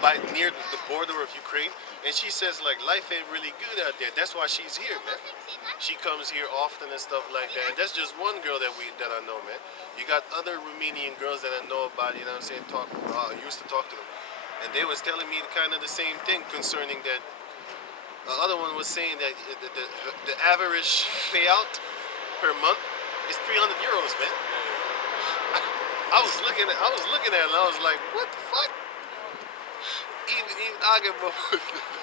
by near the border of Ukraine, and she says like life ain't really good out there. That's why she's here, man. She comes here often and stuff like that. And that's just one girl that I know, man. You got other Romanian girls that I know about. You know what I'm saying? Used to talk to them, and they was telling me kind of the same thing concerning that. The other one was saying that the average payout per month is 300 euros, man. I was looking at it and I was like, what the fuck? Even I get more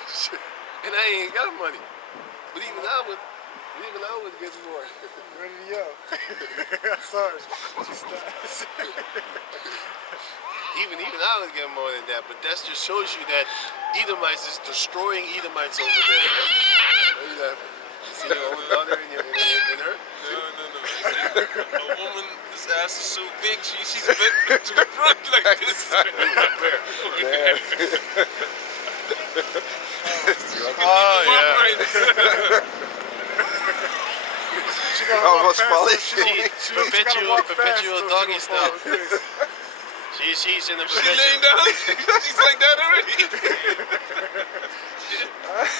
shit, and I ain't got money. But even I would get more. Ready to yell? Sorry. Even I would get more than that. But that just shows you that Edomites is destroying Edomites over there, man. What are you laughing? You see your own daughter in her? No. A woman, this ass is so big, she's bent to the front like this. Where? Oh, yeah. Perpetual doggy style. She's in the She laying down? She's like that already?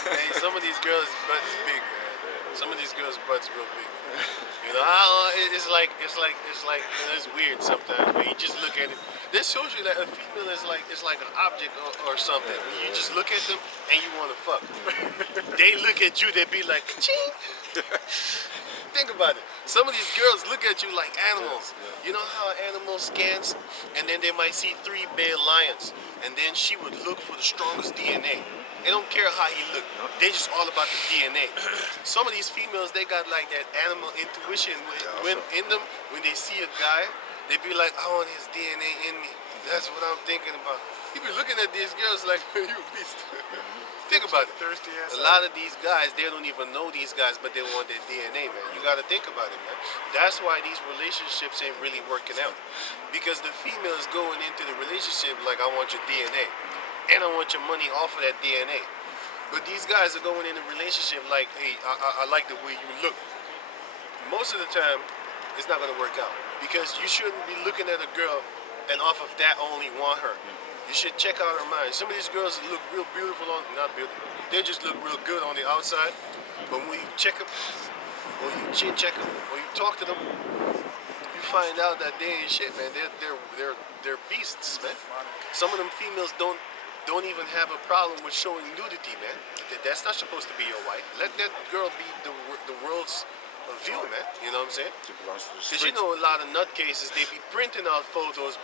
Hey, some of these girls' butts is big, man. Some of these girls' butts real big. You know, it's like you know, it's weird sometimes when you just look at it. This shows you that a female is like an object or something. You just look at them and you want to fuck. They look at you, they be like, ching. Think about it. Some of these girls look at you like animals. You know how an animal scans, and then they might see 3 male lions, and then she would look for the strongest DNA. They don't care how he looked. They just all about the DNA. Some of these females, they got like that animal intuition in them. When they see a guy, they be like, I want his DNA in me. That's what I'm thinking about. You be looking at these girls like, you a beast. Think about it. Thirsty ass. A lot of these guys, they don't even know these guys, but they want their DNA, man. You gotta think about it, man. That's why these relationships ain't really working out. Because the female is going into the relationship like, I want your DNA. And I want your money off of that DNA. But these guys are going in a relationship like, hey, I like the way you look. Most of the time, it's not gonna work out. Because you shouldn't be looking at a girl and off of that only want her. You should check out her mind. Some of these girls look real beautiful not beautiful. They just look real good on the outside. But when you check them, or you chin check them, or you talk to them, you find out that they ain't shit, man. They're beasts, man. Some of them females don't even have a problem with showing nudity, man. That's not supposed to be your wife. Let that girl be the world's view, man. You know what I'm saying? Because you know a lot of nutcases, they be printing out photos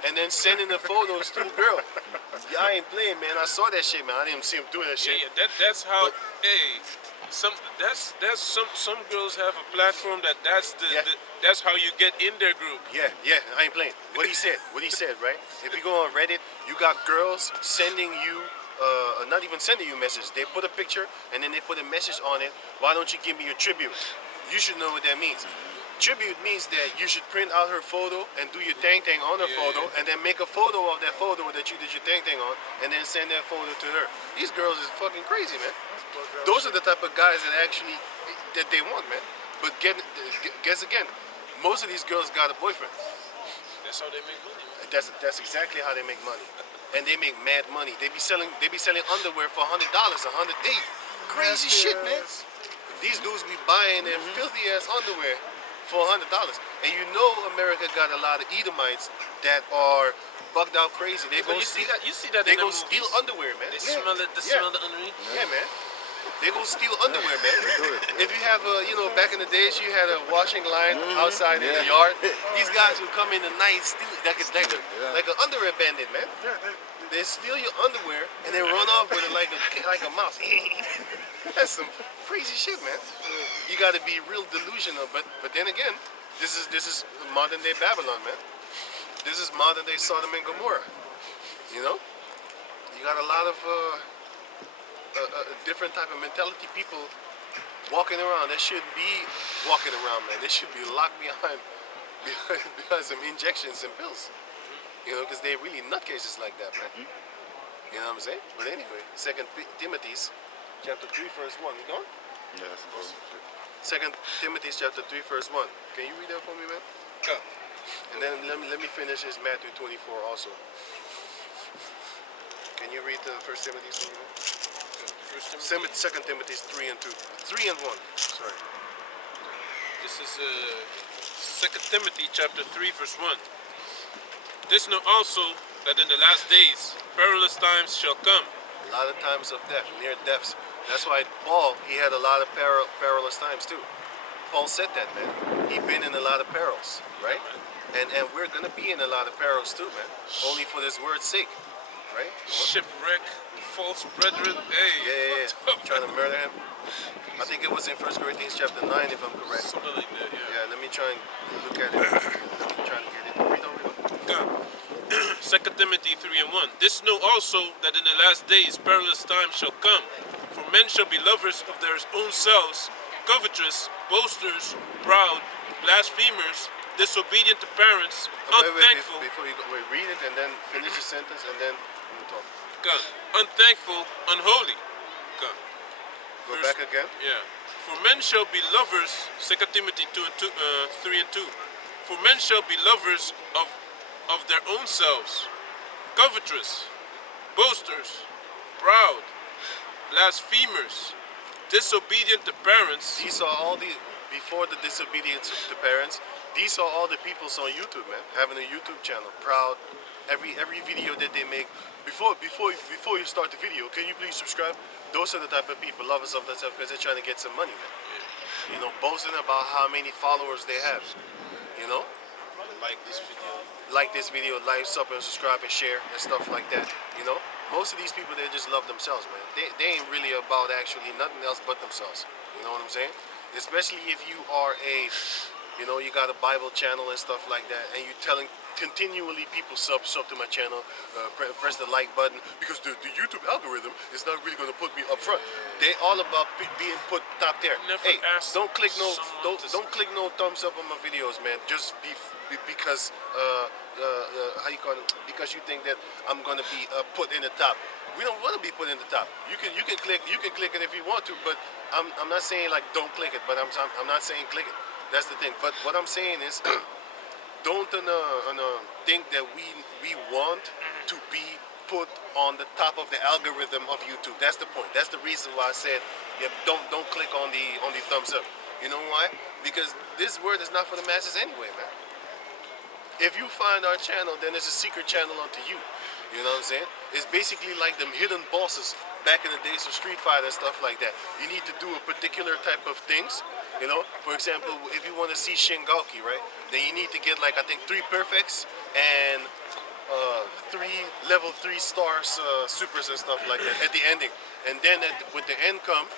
and then sending the photos to a girl. Yeah, I ain't playing, man. I saw that shit, man. I didn't see him doing that shit. Yeah, that's how. Some girls have a platform that's how you get in their group. Yeah, I ain't playing. What he said, right? If you go on Reddit, you got girls sending you, not even sending you messages. They put a picture and then they put a message on it. Why don't you give me your tribute? You should know what that means. Tribute means that you should print out her photo and do your thing on her photo, and then make a photo of that photo that you did your thing on, and then send that photo to her. These girls is fucking crazy, man. Those are the type of guys that they want, man. But guess again, most of these girls got a boyfriend. That's how they make money, man. That's exactly how they make money, and they make mad money. They be selling underwear for $100, crazy shit, man. These dudes be buying their filthy ass underwear for $100, and you know America got a lot of Edomites that are bugged out crazy. They go steal. You see that They in go the steal movies. underwear, man. They smell it. They smell the underneath. Yeah, man. They go steal underwear, man. If you have back in the days, you had a washing line outside in the yard. These guys would come in the night, steal like an underwear bandit, man. They steal your underwear and they run off with it like a mouse. That's some crazy shit, man. You got to be real delusional, but then again, this is modern day Babylon, man. This is modern day Sodom and Gomorrah. You know, you got a lot of different type of mentality people walking around. They shouldn't be walking around, man. They should be locked behind some injections and pills. You know, because they're really nutcases like that, man. You know what I'm saying? But anyway, 2 Timothy chapter 3 verse 1. You going? Yeah, that's awesome. 2 Timothy chapter 3 verse 1. Can you read that for me, man? Go. And then let me finish this Matthew 24 also. Can you read the First Timothy? First Timothy. Second Timothy's 3 and 2. 3 and 1. Sorry. This is 2 Timothy chapter 3 verse 1. This know also that in the last days perilous times shall come. A lot of times of death, near deaths. That's why Paul, he had a lot of perilous times too. Paul said that, man. He been in a lot of perils, right? And we're gonna be in a lot of perils too, man. Only for this word's sake, right? Shipwreck, false brethren. Hey, Yeah. Trying to murder him. I think it was in 1 Corinthians chapter 9, if I'm correct. Something like that, yeah. Yeah, let me try and look at it. Let me try and get it. Read on. God. 2 Timothy 3 and 1. This know also that in the last days perilous times shall come. For men shall be lovers of their own selves, covetous, boasters, proud, blasphemers, disobedient to parents, unthankful. Before you go, read it and then finish the sentence and then we'll talk. God. Unthankful, unholy. God. Go back again. Yeah. For men shall be lovers, 2 Timothy 2 and 3 and 2. For men shall be lovers of their own selves, covetous, boasters, proud, blasphemers, disobedient to parents. These are all the, before the disobedience to parents, these are all the peoples on YouTube, man. Having a YouTube channel, proud. Every video that they make, before you start the video, can you please subscribe? Those are the type of people, lovers of themselves, because they're trying to get some money, man. You know, boasting about how many followers they have. You know? Like this video, like, sub and subscribe and share and stuff like that. You know? Most of these people, they just love themselves, man. They ain't really about actually nothing else but themselves. You know what I'm saying? Especially if you are you know, you got a Bible channel and stuff like that, and you're telling continually people sub to my channel, press the like button, because the YouTube algorithm is not really going to put me up front. They all about being put top there. Hey, don't click no thumbs up on my videos, man. Just because how you call it? Because you think that I'm going to be put in the top. We don't want to be put in the top. You can click it if you want to, but I'm not saying like don't click it, but I'm not saying click it. That's the thing. But what I'm saying is, don't think that we want to be put on the top of the algorithm of YouTube. That's the point. That's the reason why I said, yeah, don't click on the thumbs up. You know why? Because this word is not for the masses anyway, man. If you find our channel, then it's a secret channel unto you. You know what I'm saying? It's basically like them hidden bosses back in the days of Street Fighter and stuff like that. You need to do a particular type of things. You know, for example, if you want to see Shingeki, right? Then you need to get like, I think 3 perfects and 3 level 3 stars, supers and stuff like that at the ending. And then with the end come,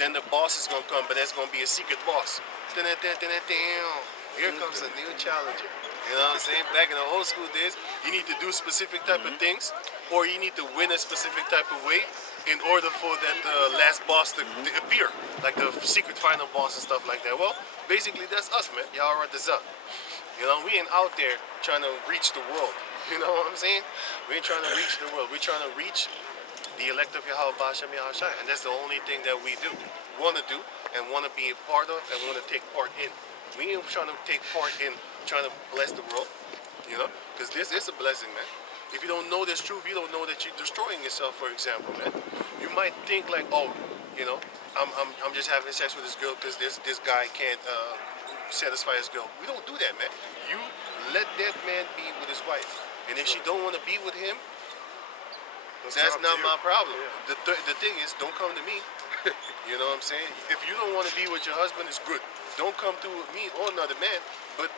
then the boss is gonna come, but that's gonna be a secret boss. Here comes a new challenger. You know what I'm saying? Back in the old school days, you need to do specific type of things, or you need to win a specific type of way in order for that last boss to appear, like the secret final boss and stuff like that. Well, basically that's us, man. Y'all are the Zah. You know, we ain't out there trying to reach the world. You know what I'm saying? We ain't trying to reach the world. We're trying to reach the elect of Yahweh Ba'Shem Yahushai, and that's the only thing that we do, want to do, and want to be a part of, and want to take part in. We ain't trying to take part in trying to bless the world, you know, because this is a blessing, man. If you don't know this truth, you don't know that you're destroying yourself. For example, man, you might think like, oh, you know, I'm just having sex with this girl because this guy can't satisfy his girl. We don't do that, man. You let that man be with his wife, and if she don't want to be with him, that's not my problem. Yeah. The thing is, don't come to me. You know what I'm saying? If you don't want to be with your husband, it's good. Don't come to me or another man. But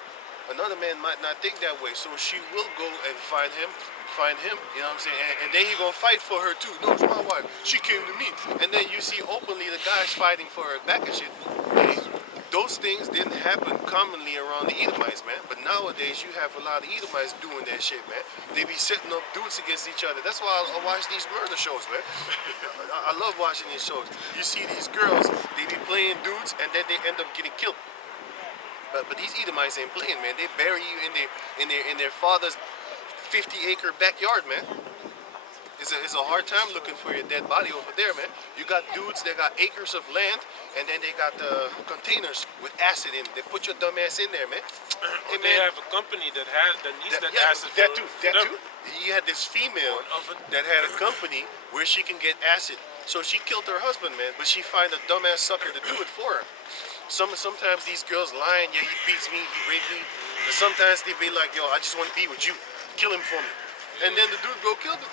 another man might not think that way, so she will go and find him. You know what I'm saying? And then he gonna fight for her too. No, it's my wife. She came to me. And then you see openly the guys fighting for her back and shit. Hey, those things didn't happen commonly around the Edomites, man. But nowadays you have a lot of Edomites doing that shit, man. They be setting up dudes against each other. That's why I watch these murder shows, man. I love watching these shows. You see these girls, they be playing dudes and then they end up getting killed. But these Edomites ain't playing, man. They bury you in their father's 50-acre backyard, man. it's a hard time looking for your dead body over there, man. You got dudes that got acres of land, and then they got the containers with acid in it. They put your dumb ass in there, man. Or they have a company that needs that acid. that for too. That them. too. He had this female Or an oven. that had a company where she can get acid. So she killed her husband, man, but she find a dumbass sucker to do it for her. Sometimes these girls lying, yeah, he beats me, he raped me. But sometimes they be like, yo, I just want to be with you. Kill him for me. And then the dude go kill the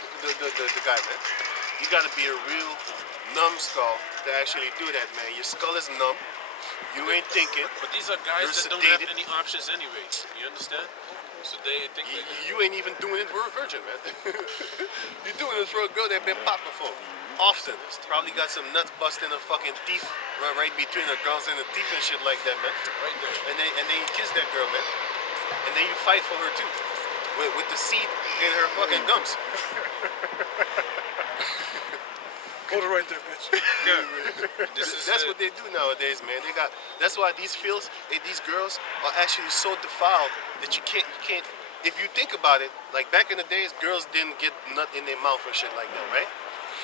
guy, man. You gotta be a real numbskull to actually do that, man. Your skull is numb. You ain't thinking. But these are guys You're that don't have sedated. any options anyway. You understand? So they think that You ain't even doing it for a virgin, man. You're doing it for a girl that been popped before. Often. Probably got some nuts busting her fucking teeth right between her girls and the teeth and shit like that, man. right there. And then you kiss that girl, man. And then you fight for her too. With the seed in her fucking gums. Hold it right there, bitch. Yeah. That's what they do nowadays, man. That's why these these girls are actually so defiled that you can't. If you think about it, like back in the days, girls didn't get nut in their mouth or shit like that, right?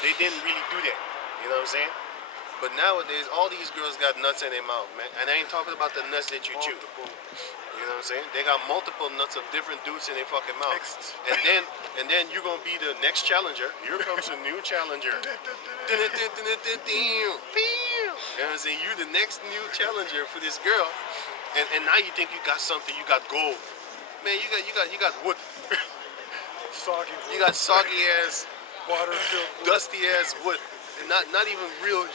They didn't really do that. You know what I'm saying? But nowadays, all these girls got nuts in their mouth, man. And I ain't talking about the nuts that you chew. You know what I'm saying? They got multiple nuts of different dudes in their fucking mouth. Mixed. And then you're gonna be the next challenger. Here comes a new challenger. You know what I'm saying? You're the next new challenger for this girl. And now you think you got something, you got gold. Man, you got wood. Soggy. You got soggy ass, Water-filled wood. dusty ass wood. And not even real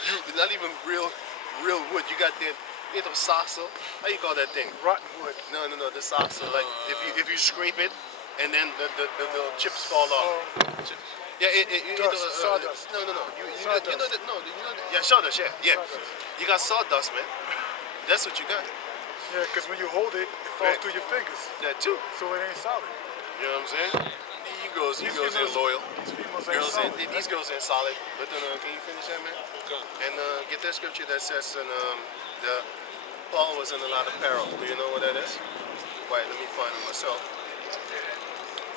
wood. You got that saxo. How you call that thing? Rotten wood. No, the saxo. Like if you scrape it and then the little chips fall off. Yeah, Sawdust. No. Sawdust. Yeah, sawdust. Yeah. Sawdust. You got sawdust, man. That's what you got. Yeah, because when you hold it, it falls Right. through your fingers. That too. So it ain't solid. You know what I'm saying? He goes in loyal. These females ain't Girls solid. these girls ain't solid. But can you finish that, man? Okay. And get that scripture that says the Paul was in a lot of peril. Do you know what that is? Wait, let me find it myself.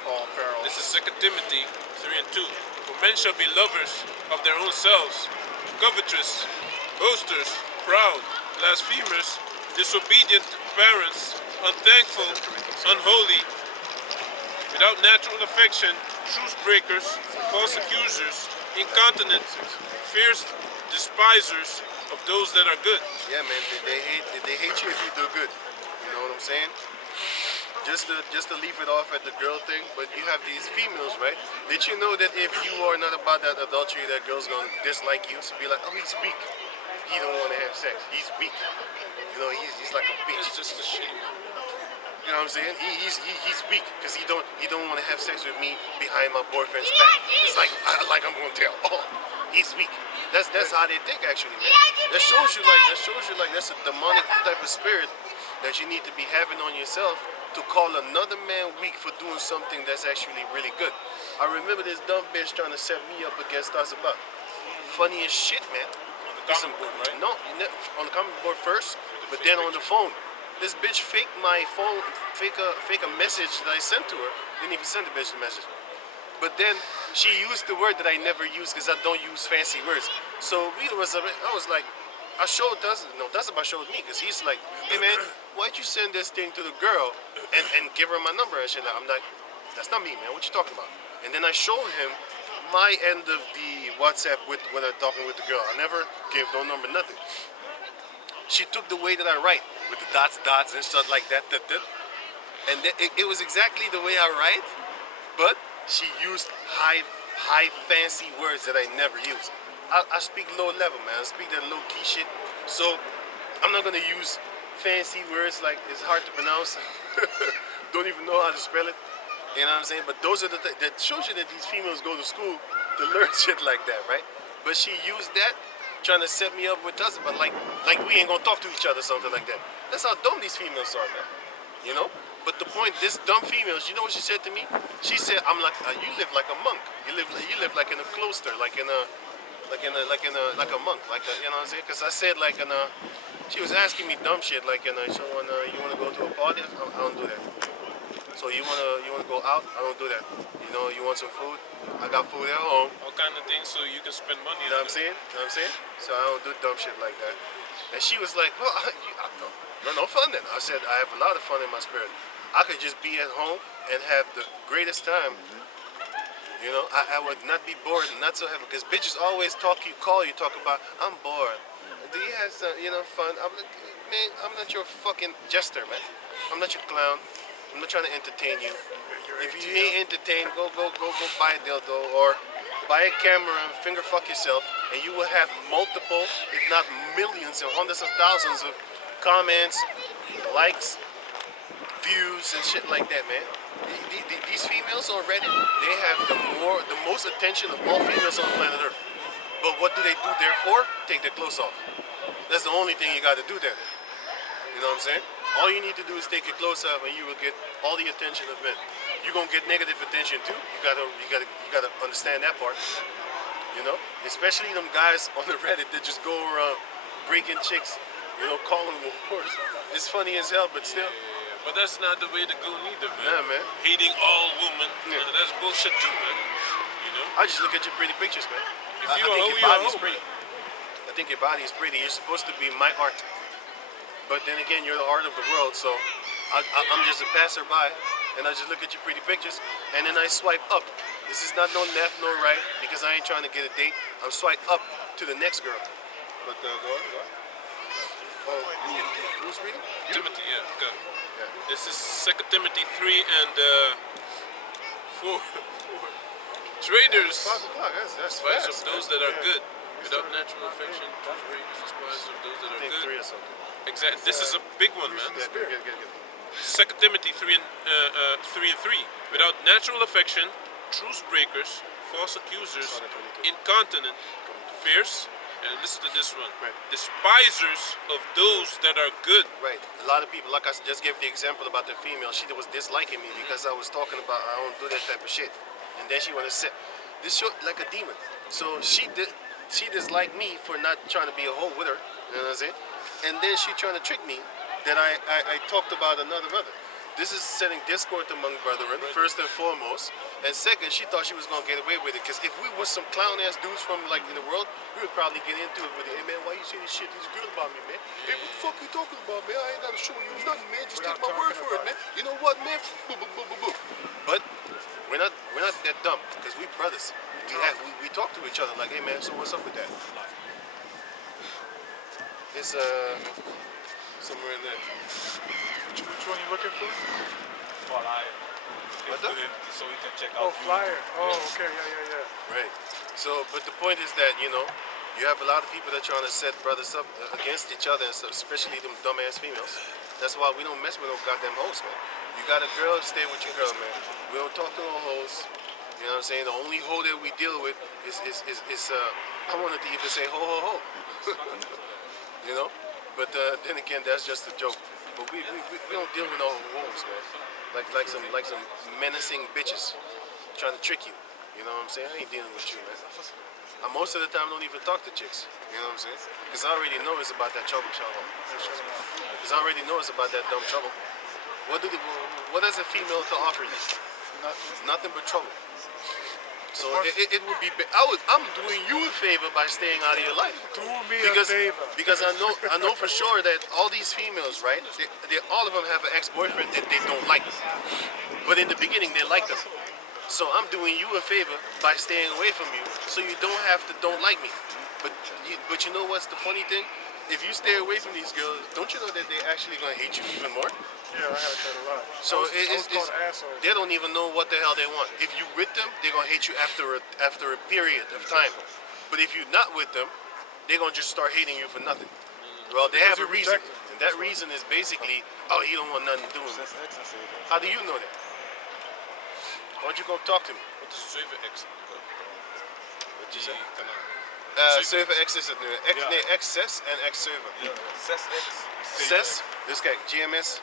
Paul peril. This is 2 Timothy 3:2. For men shall be lovers of their own selves, covetous, boasters, proud, blasphemers, disobedient to parents, unthankful, unholy, without natural affection, truce breakers, false accusers, incontinent, fierce despisers of those that are good. Yeah, man, they hate you if you do good. You know what I'm saying? Just to leave it off at the girl thing, but you have these females, right? Did you know that if you are not about that adultery, that girl's gonna dislike you? So be like, oh, he's weak. He don't want to have sex. He's weak. You know, he's like a bitch. It's just a shitty. You know what I'm saying? He's weak because he don't want to have sex with me behind my boyfriend's back. It's like I'm gonna tell. Oh, he's weak. That's how they think actually, man. That shows you like that's a demonic type of spirit that you need to be having on yourself to call another man weak for doing something that's actually really good. I remember this dumb bitch trying to set me up against Tazabah. Funny as shit, man. On the comic book, right? No, on the comic board first, but then on the phone. This bitch faked my phone, fake a message that I sent to her. Didn't even send the bitch the message. But then she used the word that I never use because I don't use fancy words. So I was like, I showed Tazabah showed me because he's like, hey man, why'd you send this thing to the girl and give her my number and shit? I'm like, that's not me, man. What you talking about? And then I showed him my end of the WhatsApp with when I'm talking with the girl. I never gave no number, nothing. She took the way that I write with the dots and stuff like that. And it was exactly the way I write, but she used high fancy words that I never use. I speak low level, man. I speak that low key shit. So I'm not gonna use fancy words like it's hard to pronounce. Don't even know how to spell it. You know what I'm saying? But those are that shows you that these females go to school to learn shit like that, right? But she used that trying to set me up with us, but like we ain't gonna talk to each other, something like that. That's how dumb these females are, man. You know? But the point, this dumb female, you know what she said to me? She said, "I'm like, you live like a monk. You live like in a cloister, like a monk, you know what I'm saying?" Because I said she was asking me dumb shit, like so when you want to go to a party, I don't do that. So you wanna go out? I don't do that. You know, you want some food? I got food at home. All kind of things so you can spend money. You know what I'm saying? You know what I'm saying? So I don't do dumb shit like that. And she was like, well, you're no fun then. I said, I have a lot of fun in my spirit. I could just be at home and have the greatest time. You know, I would not be bored whatsoever. Because bitches always talk about, I'm bored. Do you have some, fun? I'm like, man, I'm not your fucking jester, man. I'm not your clown. I'm not trying to entertain you. If you ain't entertained, go buy a dildo or buy a camera and finger fuck yourself, and you will have multiple, if not millions and hundreds of thousands of comments, likes, views, and shit like that, man. These females on Reddit, they have the most attention of all females on planet Earth. But what do they do there for? Take their clothes off. That's the only thing you got to do there. You know what I'm saying? All you need to do is take your clothes off, and you will get all the attention of men. You're gonna get negative attention too. You gotta understand that part. You know, especially them guys on the Reddit that just go around breaking chicks. You know, calling them whores. It's funny as hell, but still. Yeah, but that's not the way to go neither, man. Yeah, man. Hating all women, Yeah. that's bullshit too, man. You know? I just look at your pretty pictures, man. If I you're a think hoe, your you're a body is hoe, pretty. I think your body is pretty. You're supposed to be my art. But then again, you're the art of the world, so I'm just a passerby, and I just look at your pretty pictures, and then I swipe up. This is not no left, no right, because I ain't trying to get a date. I'm swipe up to the next girl. But go on. Who's reading? Timothy, yeah, go. Yeah. This is 2 Timothy 3 and 4. Traders, 5 o'clock. That's despise fast. of those that are good, without natural affection. Traders, despise of those that I are think good. 3 or something. Exactly. This is a big one, man. Good. 2 Timothy 3 and 3. Without natural affection, truce breakers, false accusers, incontinent, fierce, and listen to this one. Right. Despisers of those that are good. Right. A lot of people, like I just gave the example about the female, she was disliking me because I was talking about I don't do that type of shit. And then she wanted to sit. This shit like a demon. So she disliked me for not trying to be a hoe with her. You know what I'm saying? And then she trying to trick me that I talked about another brother. This is setting discord among brethren, first and foremost. And second, she thought she was going to get away with it. Because if we were some clown-ass dudes from, like, in the world, we would probably get into it with it. Hey, man, why you say this shit to this girl about me, man? Hey, what the fuck you talking about, man? I ain't got to show you nothing, man. Just take my word for it, man. You know what, man? Boo, boo, boo, boo, boo. But we're not that dumb. Because we brothers. We talk to each other like, hey, man, so what's up with that? It's, somewhere in there. Which one you looking for? Flyer. What the? So you can check out. Oh, flyer. Oh, okay. Yeah. Right. So, but the point is that, you have a lot of people that are trying to set brothers up against each other, and so especially them dumbass females. That's why we don't mess with no goddamn hoes, man. You got a girl, stay with your girl, man. We don't talk to no hoes. You know what I'm saying? The only hoe that we deal with is I wanted to even say ho ho ho. You know? But then again, that's just a joke. But we don't deal with no hoes, man. Like some menacing bitches trying to trick you. You know what I'm saying? I ain't dealing with you, man. I most of the time don't even talk to chicks. You know what I'm saying? Because I already know it's about that trouble, Because I already know it's about that dumb trouble. What does a female to offer you? Nothing but trouble. So it would be. I'm doing you a favor by staying out of your life. Do me a favor. Because I know for sure that all these females, right? They all of them have an ex-boyfriend that they don't like. But in the beginning, they liked them. So I'm doing you a favor by staying away from you, so you don't like me. But you know what's the funny thing? If you stay away from these girls, don't you know that they're actually gonna hate you even more? Yeah, I had that a lot. So I was called an asshole. they don't even know what the hell they want. If you with them, they're gonna hate you after a period of time. But if you're not with them, they're gonna just start hating you for nothing. Well, they have a you reason, reject them. and that reason is basically, oh, he don't want nothing to do with me. How do you know that? Why don't you go talk to me? Wat is 7x? What you say? Kanaal. 7X is het nu. Nee, X6 en X7. 6X. 6, dus kijk, GMS,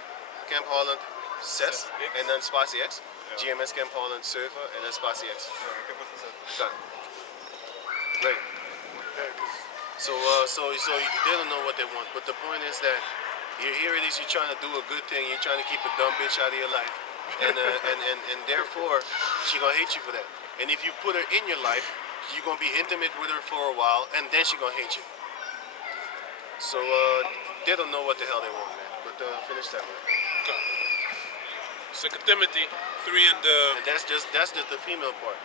Camp Holland 6 en dan spatie X. GMS Camp Holland 7 en dan spatie X. Ja, ik heb het gezet. Done. Right. So they don't know what they want. But the point is that here it is, you're trying to do a good thing, you're trying to keep a dumb bitch out of your life. and therefore she gonna hate you for that. And if you put her in your life, you're gonna be intimate with her for a while, and then she gonna hate you. So they don't know what the hell they want, man. But finish that, man. Okay. 2 Timothy 3 and And that's just the female part.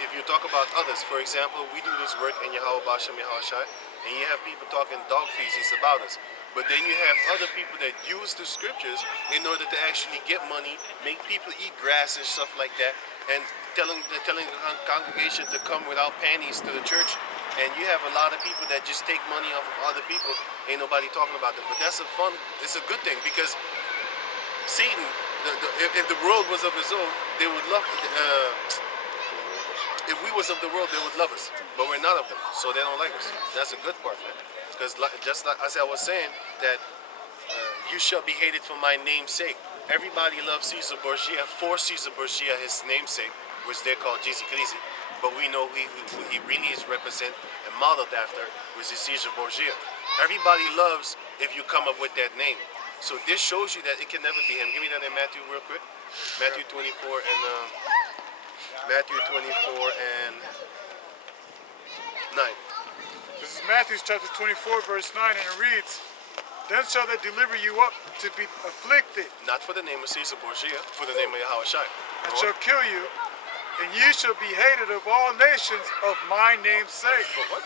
If you talk about others, for example, we do this work in Yahweh Bashem Yahweh Shai, and you have people talking dog feces about us. But then you have other people that use the scriptures in order to actually get money, make people eat grass and stuff like that, and telling the congregation to come without panties to the church. And you have a lot of people that just take money off of other people. Ain't nobody talking about them. But that's it's a good thing, because Satan, if the world was of his own, they would love. If we was of the world, they would love us. But we're not of them, so they don't like us. That's a good part, man. Because just like as I was saying, that you shall be hated for my name's sake. Everybody loves Caesar Borgia for Caesar Borgia, his namesake, which they call Jesus Christ. But we know who he really is represent and modeled after, which is Caesar Borgia. Everybody loves if you come up with that name. So this shows you that it can never be him. Give me that in Matthew real quick. Matthew 24 and 9. This is Matthew chapter 24, verse 9, and it reads, "Then shall they deliver you up to be afflicted, Not for the name of Caesar Borgia, for the name of Yahweh Shai. and shall kill you, and ye shall be hated of all nations of my name's sake." For what?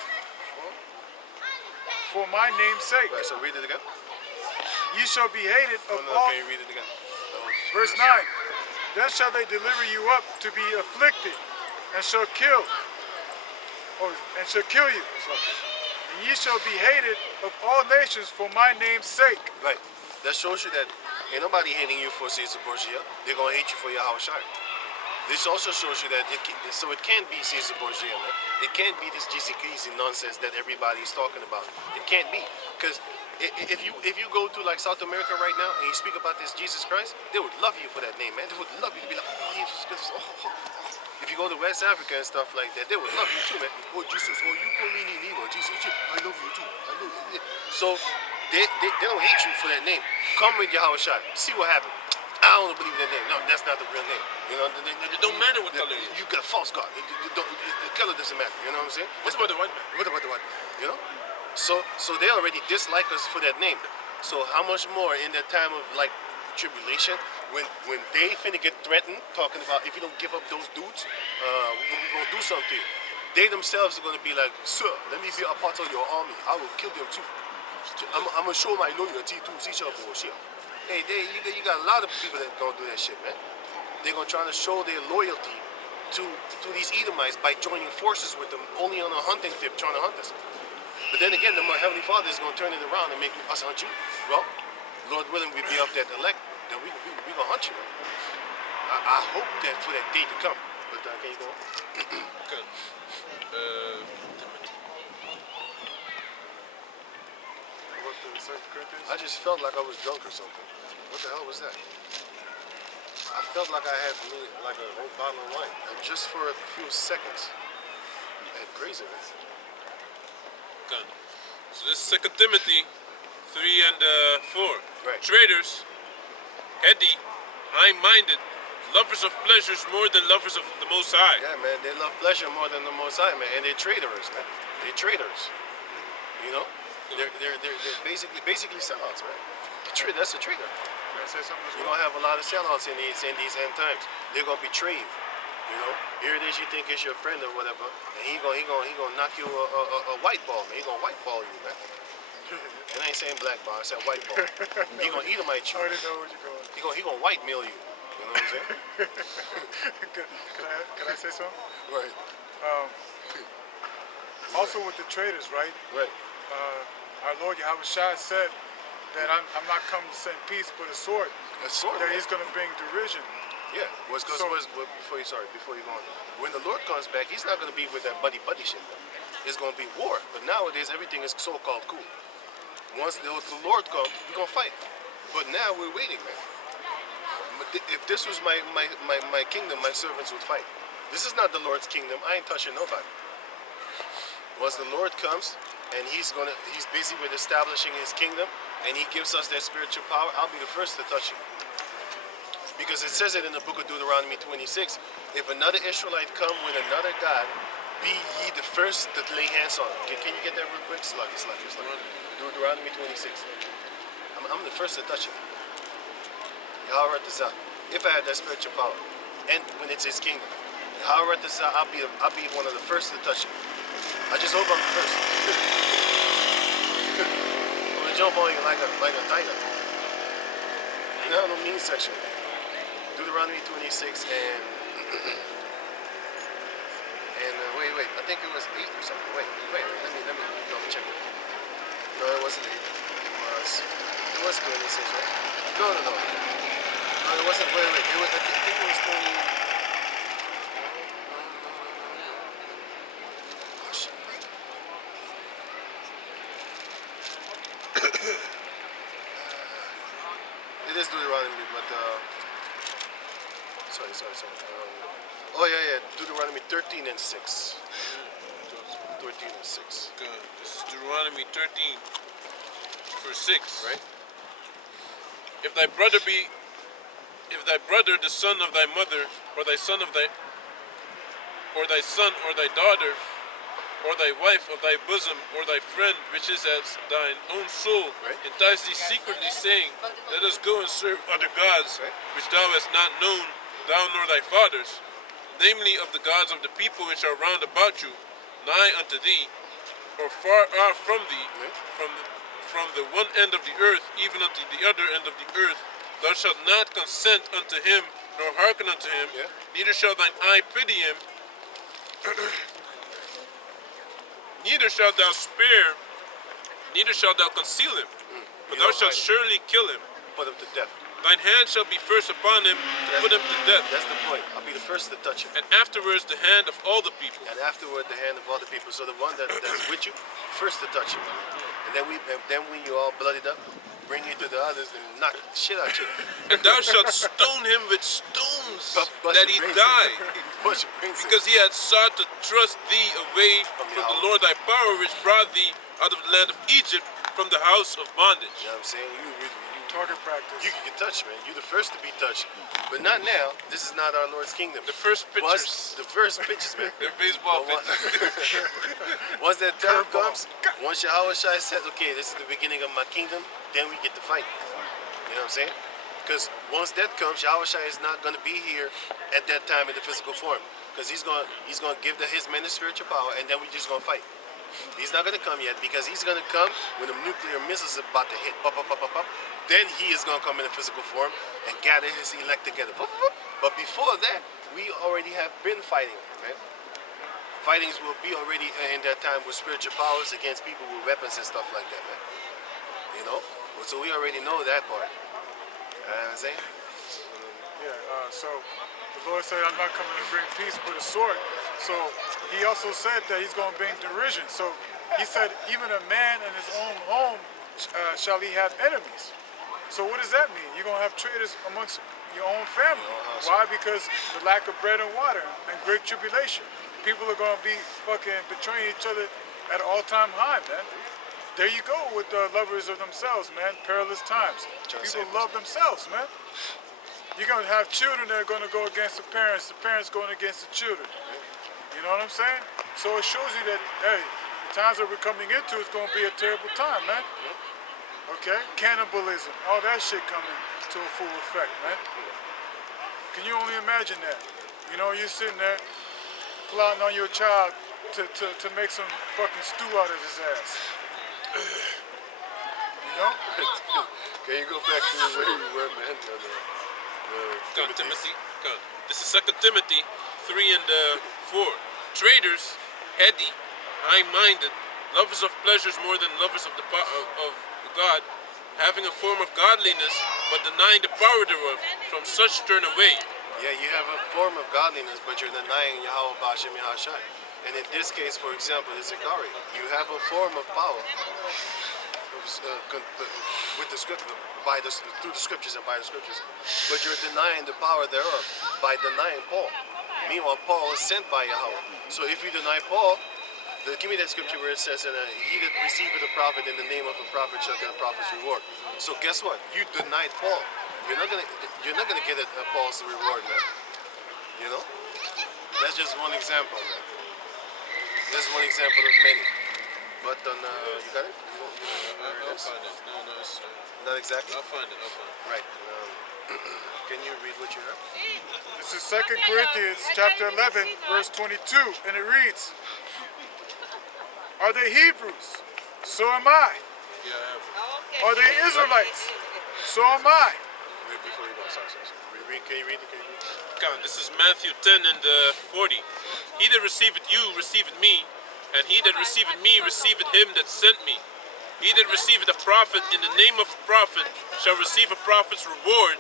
For my name's sake. Right, so read it again. Ye shall be hated Oh, of no, all. can you read it again? Verse 9. Then shall they deliver you up to be afflicted, and shall kill. And shall kill you. And ye shall be hated of all nations for my name's sake. Right. That shows you that ain't nobody hating you for Caesar Borgia. They're gonna hate you for Yahweh Shai. This also shows you that it can't be Caesar Borgia, man. It can't be this GCKZ nonsense that everybody's talking about. It can't be, because if you go to like South America right now and you speak about this Jesus Christ, they would love you for that name, man. They would love you to be like, oh, Jesus Christ. Oh. If you go to West Africa and stuff like that, they would love you too, man. Oh, Jesus, oh, you call me Nino, Jesus, I love you too. I love you. So they don't hate you for that name. Come with Yahweh Shai. See what happens. I don't believe that name. No, that's not the real name. You know, it don't matter what color it is. You got a false god. The color doesn't matter. You know what I'm saying? What about the white man? What about the white man? You know? So they already dislike us for that name. So how much more in that time of like tribulation, when they finna get threatened, talking about if you don't give up those dudes, we're gonna do something to you. They themselves are gonna be like, sir, let me be a part of your army. I will kill them too. I'm gonna show my loyalty to Caesar Borgia. Hey, you got a lot of people that gonna do that shit, man. They're gonna try to show their loyalty to these Edomites by joining forces with them, only on a hunting trip, trying to hunt us. But then again, the Heavenly Father is gonna turn it around and make us hunt you. Well, Lord willing, we be of that elect, then we gonna hunt you, man. I hope that for that day to come. But can you go on? Okay. What the 2 Corinthians? I just felt like I was drunk or something. What the hell was that? I felt like I had like a whole bottle of wine, and just for a few seconds. I had craziness. Okay. So this is 2 Timothy 3 and 4. Right. Traitors, heady, high-minded, lovers of pleasures more than lovers of the Most High. Yeah, man, they love pleasure more than the Most High, man, and they're traitors, man. They're traitors. You know, they're basically sellouts, man. That's a traitor. Can I say something as You're well? gonna have a lot of sellouts in these end times. They're gonna betray you. You know, here it is. You think it's your friend or whatever, and he gonna knock you a white ball, man. He gonna white ball you, man. And I ain't saying black ball. I said white ball. He gonna eat a might I you. already know where you're going. He gonna white meal you. You know what I'm saying? Can I say something? Right. Also with the traders, right? Right. Our Lord Yahweh Shai said that I'm not coming to send peace but a sword. A sword. That Man. he's going to bring derision. Yeah. Before you go on, when the Lord comes back, he's not gonna be with that buddy shit. It's gonna be war. But nowadays everything is so-called cool. Once the Lord comes, we're gonna fight. But now we're waiting, man. If this was my kingdom, my servants would fight. This is not the Lord's kingdom. I ain't touching nobody. Once the Lord comes and he's busy with establishing his kingdom and he gives us that spiritual power, I'll be the first to touch you. Because it says it in the book of Deuteronomy 26. If another Israelite come with another God, be ye the first to lay hands on him. Can you get that real quick? Slug. Deuteronomy 26. I'm the first to touch it. Yahweh Tazah. If I had that spiritual power, and when it's his kingdom, Yahweh Tazah, I'll be one of the first to touch it. I just hope I'm the first. I'm gonna jump on you like a tiger. You know, no mean section. Deuteronomy 26 and wait. I think it was 8 or something. Wait. Let me double check it. No, it wasn't 8. It was 26, right? No. No, it wasn't. Wait. It was. I think it was 20. Oh shit. It is Deuteronomy, but sorry. Oh yeah. Deuteronomy 13 and 6. 13 and 6. Good. This is Deuteronomy 13, verse 6. Right? If thy brother, the son of thy mother, or thy son or thy daughter, or thy wife of thy bosom, or thy friend, which is as thine own soul, Right. entice thee secretly, saying, let us go and serve other gods, Right. which thou hast not known, thou nor thy fathers, namely of the gods of the people which are round about you, nigh unto thee, or far off from thee, Right. from the one end of the earth even unto the other end of the earth, thou shalt not consent unto him, nor hearken unto him, Yeah. neither shall thine eye pity him, neither shalt thou spare, neither shalt thou conceal him, but You thou don't shalt hide him. surely kill him. Put him to death. Thine hand shall be first upon him to put him to death, That's the point. I'll be the first to touch him. and afterwards the hand of all the people. And afterward, the hand of all the people. So the one that's with you, first to touch him. And then when you all blooded up, bring you to the others and knock the shit out you. And thou shalt stone him with stones, Bust that your he brains die, in. Bust your brains in. because he had sought to thrust thee away from the Lord thy power, which brought thee out of the land of Egypt, from the house of bondage. You know what I'm saying? Target practice. You can get touched, man. You're the first to be touched. But not now. This is not our Lord's kingdom. The first Once pitchers, the first pitches, man. the baseball But pitchers. once that time Curveball. comes, once Yahweh Shai said, okay, this is the beginning of my kingdom, then we get to fight. You know what I'm saying? Because once that comes, Yahweh Shai is not going to be here at that time in the physical form. Because he's going to give his men the spiritual power, and then we just going to fight. He's not going to come yet, because he's going to come when the nuclear missiles are about to hit. Pop, pop, pop, pop, pop. Then he is going to come in the physical form and gather his elect together. Pop, pop, pop. But before that, we already have been fighting, man. Fightings will be already in that time with spiritual powers against people with weapons and stuff like that, man. You know? So we already know that part. You know what I'm saying? Yeah, so the Lord said, I'm not coming to bring peace but a sword. So he also said that he's going to bring derision. So he said, even a man in his own home shall he have enemies. So what does that mean? You're going to have traitors amongst your own family. Why? Because the lack of bread and water and great tribulation. People are going to be fucking betraying each other at an all-time high, man. There you go with the lovers of themselves, man. Perilous times. People love themselves, man. You're going to have children that are going to go against the parents going against the children. You know what I'm saying? So it shows you that, hey, the times that we're coming into is going to be a terrible time, man. Okay? Cannibalism, all that shit coming to a full effect, man. Can you only imagine that? You know, you're sitting there plotting on your child to make some fucking stew out of his ass. You know? Can you go back to where you were, man? Come, Timothy. Come. This is 2 Timothy 3 and 4. Traitors, heady, high-minded, lovers of pleasures more than lovers of God, having a form of godliness, but denying the power thereof. From such turn away. Yeah, you have a form of godliness, but you're denying Yahweh Ba'ashem Yahashai. And in this case, for example, the Zikari, you have a form of power with the script, through the scriptures and by the scriptures, but you're denying the power thereof by denying Paul. Meanwhile, Paul is sent by Yahweh. So if you deny Paul, give me that scripture where it says, he that receiveth a prophet in the name of a prophet shall get a prophet's reward. So guess what? You denied Paul. you're not gonna get a Paul's reward, man. You know, that's just one example, man. That's one example of many. But on, you got it? I'll find it. No, it's, Not exactly. I'll find it. Right. Can you read what you have? This is 2 Corinthians chapter 11, verse 22, and it reads, Are they Hebrews? So am I. Yeah, I have it. Are they Israelites? So am I. Wait before you go. Sorry. Can you read it? Come on, this is Matthew 10 and 40. He that receiveth you receiveth me, and he that receiveth me receiveth him that sent me. He that receiveth a prophet in the name of a prophet shall receive a prophet's reward,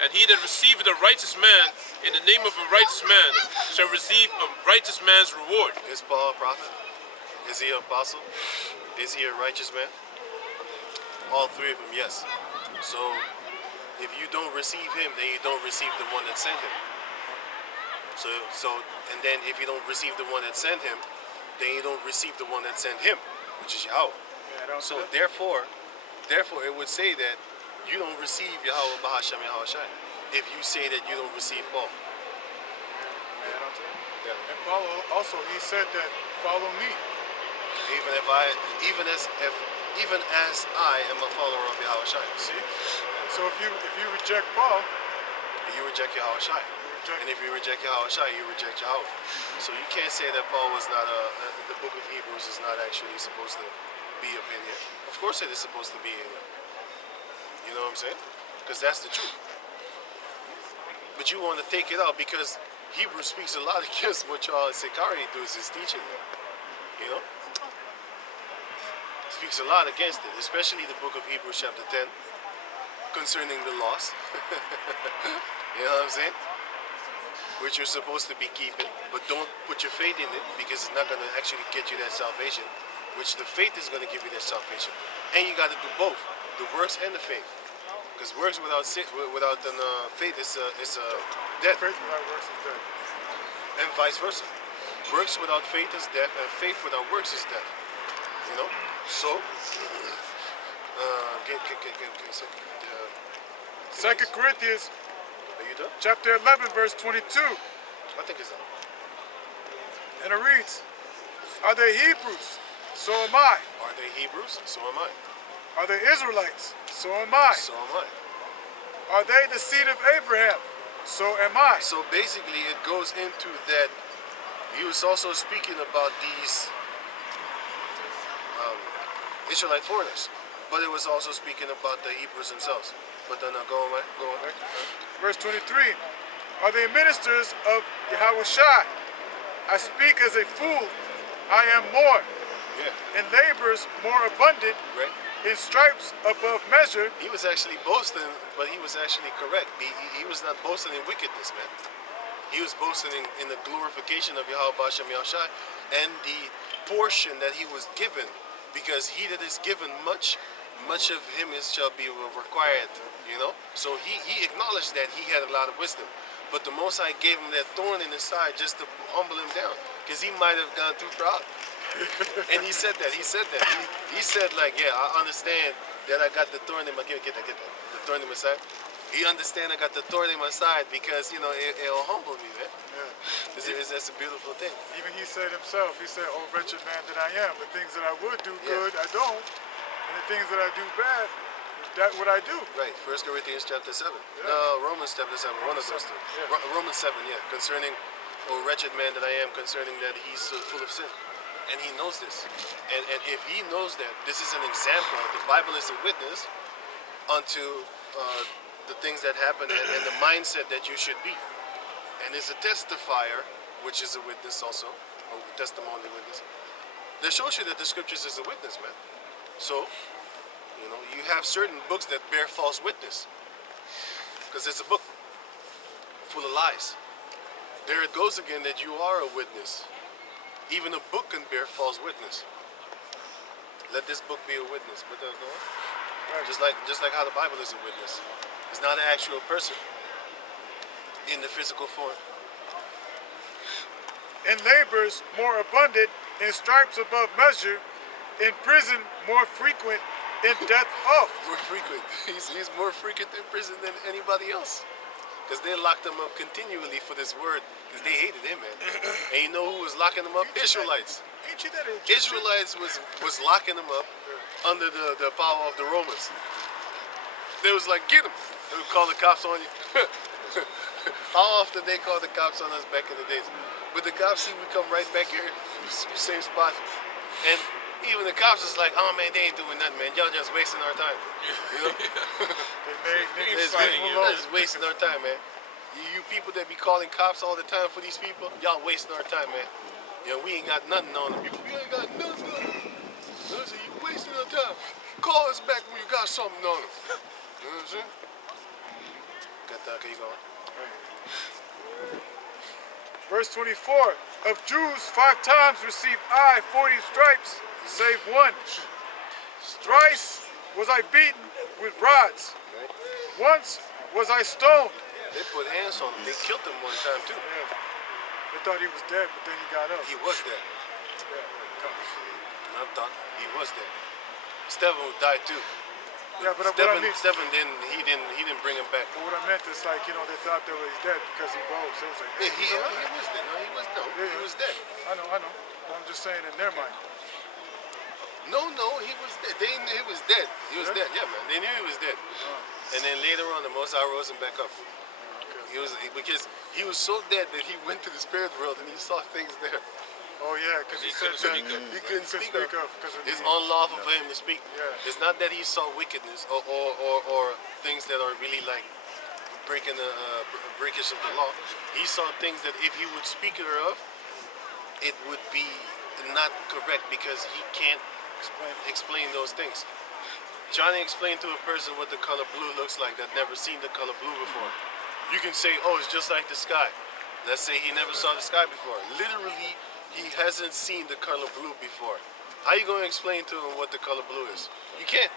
and he that receiveth a righteous man in the name of a righteous man shall receive a righteous man's reward. Is Paul a prophet? Is he an apostle? Is he a righteous man? All three of them, yes. So if you don't receive him, then you don't receive the one that sent him. So and then if you don't receive the one that sent him, then you don't receive the one that sent him, which is Yahweh. So therefore it would say that you don't receive Yahweh Bahasham Yahawashi if you say that you don't receive Paul. And Paul also, he said that, follow me. Even as I am a follower of Yahawashi. See? So if you reject Paul, You reject Yahawashi. And if you reject Yahawashi, you reject Yahweh. So you can't say that Paul was not the book of Hebrews is not actually supposed to be up in here. Of course it is supposed to be in here. You know what I'm saying? Because that's the truth. But you want to take it out because Hebrews speaks a lot against what Charles Sikari does his teaching there. You know? Speaks a lot against it, especially the book of Hebrews chapter 10 concerning the lost. You know what I'm saying? Which you're supposed to be keeping, but don't put your faith in it because it's not going to actually get you that salvation, which the faith is going to give you that salvation. And you got to do both, the works and the faith. Because works without faith is death. faith without works is dead. And vice versa. Works without faith is death, and faith without works is death. You know? So, get a second. 2 Corinthians Are you done? chapter 11, verse 22, I think it's done. and it reads, Are they Hebrews? So am I. Are they Hebrews? So am I. Are they Israelites? So am I. So am I. Are they the seed of Abraham? So am I. So basically, it goes into that. He was also speaking about these Israelite foreigners, but it was also speaking about the Hebrews themselves. But then go on, right? Verse 23, Are they ministers of Yahawashi? I speak as a fool, I am more. Yeah, In labors more abundant, right. in stripes above measure. He was actually boasting, but he was actually correct. He was not boasting in wickedness, man. He was boasting in the glorification of Yahweh B'Hashem Yahushai and the portion that he was given, because he that is given much of him shall be required, you know? So he acknowledged that he had a lot of wisdom. But the Most High gave him that thorn in his side just to humble him down, because he might have gone too proud. And he said that. He said, like, yeah, I understand that I got the thorn in my get that. The thorn in my side. He understand I got the thorn in my side because, you know, it'll humble me, man. Yeah. That's a beautiful thing. Even he said himself, he said, Oh, wretched man that I am, the things that I would do good, I don't. And the things that I do bad, that what I do. Right. 1 Corinthians chapter 7. Yeah. No, Romans chapter 7. One of those two. Yeah. Romans 7, yeah. Concerning, oh, wretched man that I am, concerning that he's so full of sin. And he knows this. And if he knows that, this is an example. The Bible is a witness unto the things that happen and the mindset that you should be. And is a testifier, which is a witness also, a testimony witness, that shows you that the scriptures is a witness, man. So, you know, you have certain books that bear false witness. Because it's a book full of lies. There it goes again that you are a witness. Even a book can bear false witness. Let this book be a witness. But go on. Right. Just like how the Bible is a witness. It's not an actual person in the physical form. In labors more abundant, in stripes above measure, in prison more frequent, in death of. More frequent. He's more frequent in prison than anybody else. Because they locked him up continually for this word. Because they hated him, man. And you know who was locking him up? Israelites. Ain't you that Egyptian? Israelites was locking him up under the power of the Romans. They was like, get him. They would call the cops on you. How often they called the cops on us back in the days. But the cops see we come right back here, same spot. And even the cops is like, oh man, they ain't doing nothing, man. Y'all just wasting our time. You know? They're just wasting our time, man. You people that be calling cops all the time for these people, y'all wasting our time, man. You know, we ain't got nothing on them. You ain't got nothing on them. So you wasting our time. Call us back when you got something on them. You know what I'm saying? Got that, okay, you going? Verse 24. Of Jews 5 times received I 40 stripes, save one. Thrice was I beaten with rods. Right? Once was I stoned. They put hands on him. They killed him one time too. Yeah. They thought he was dead, but then he got up. He was dead. Yeah. I thought he was dead. Stephen died too. Yeah, but what I mean, Stephen didn't bring him back. but what I meant is like, you know, they thought that he was dead because he rose. It was like, Yeah, he was dead. No, he was dead. I know. But I'm just saying in their mind. No, he was dead. They knew he was dead. He was dead. Yeah, man. They knew he was dead. And then later on, the Most High rose him back up. Because he was so dead that he went to the spirit world and he saw things there. Oh yeah, because he said that He couldn't speak up. because It's unlawful for him to speak. Yeah. It's not that he saw wickedness or things that are really like breaking the breakage of the law. He saw things that if he would speak thereof, it would be not correct because he can't explain those things. Trying to explain to a person what the color blue looks like that never seen the color blue before. You can say, oh, it's just like the sky. Let's say he never saw the sky before. Literally, he hasn't seen the color blue before. How you going to explain to him what the color blue is? You can't.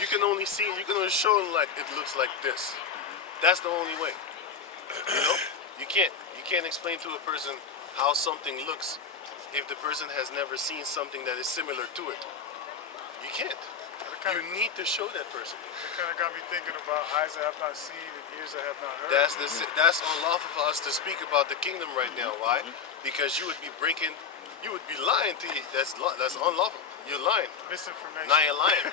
You can only see it. You can only show him like it looks like this. That's the only way. You know? You can't. You can't explain to a person how something looks if the person has never seen something that is similar to it. You can't. You need to show that person. It kind of got me thinking about eyes I have not seen and ears I have not heard. That's unlawful for us to speak about the kingdom right now. Why? Because you would be lying to you. That's unlawful. You're lying. Misinformation. Now you're lying.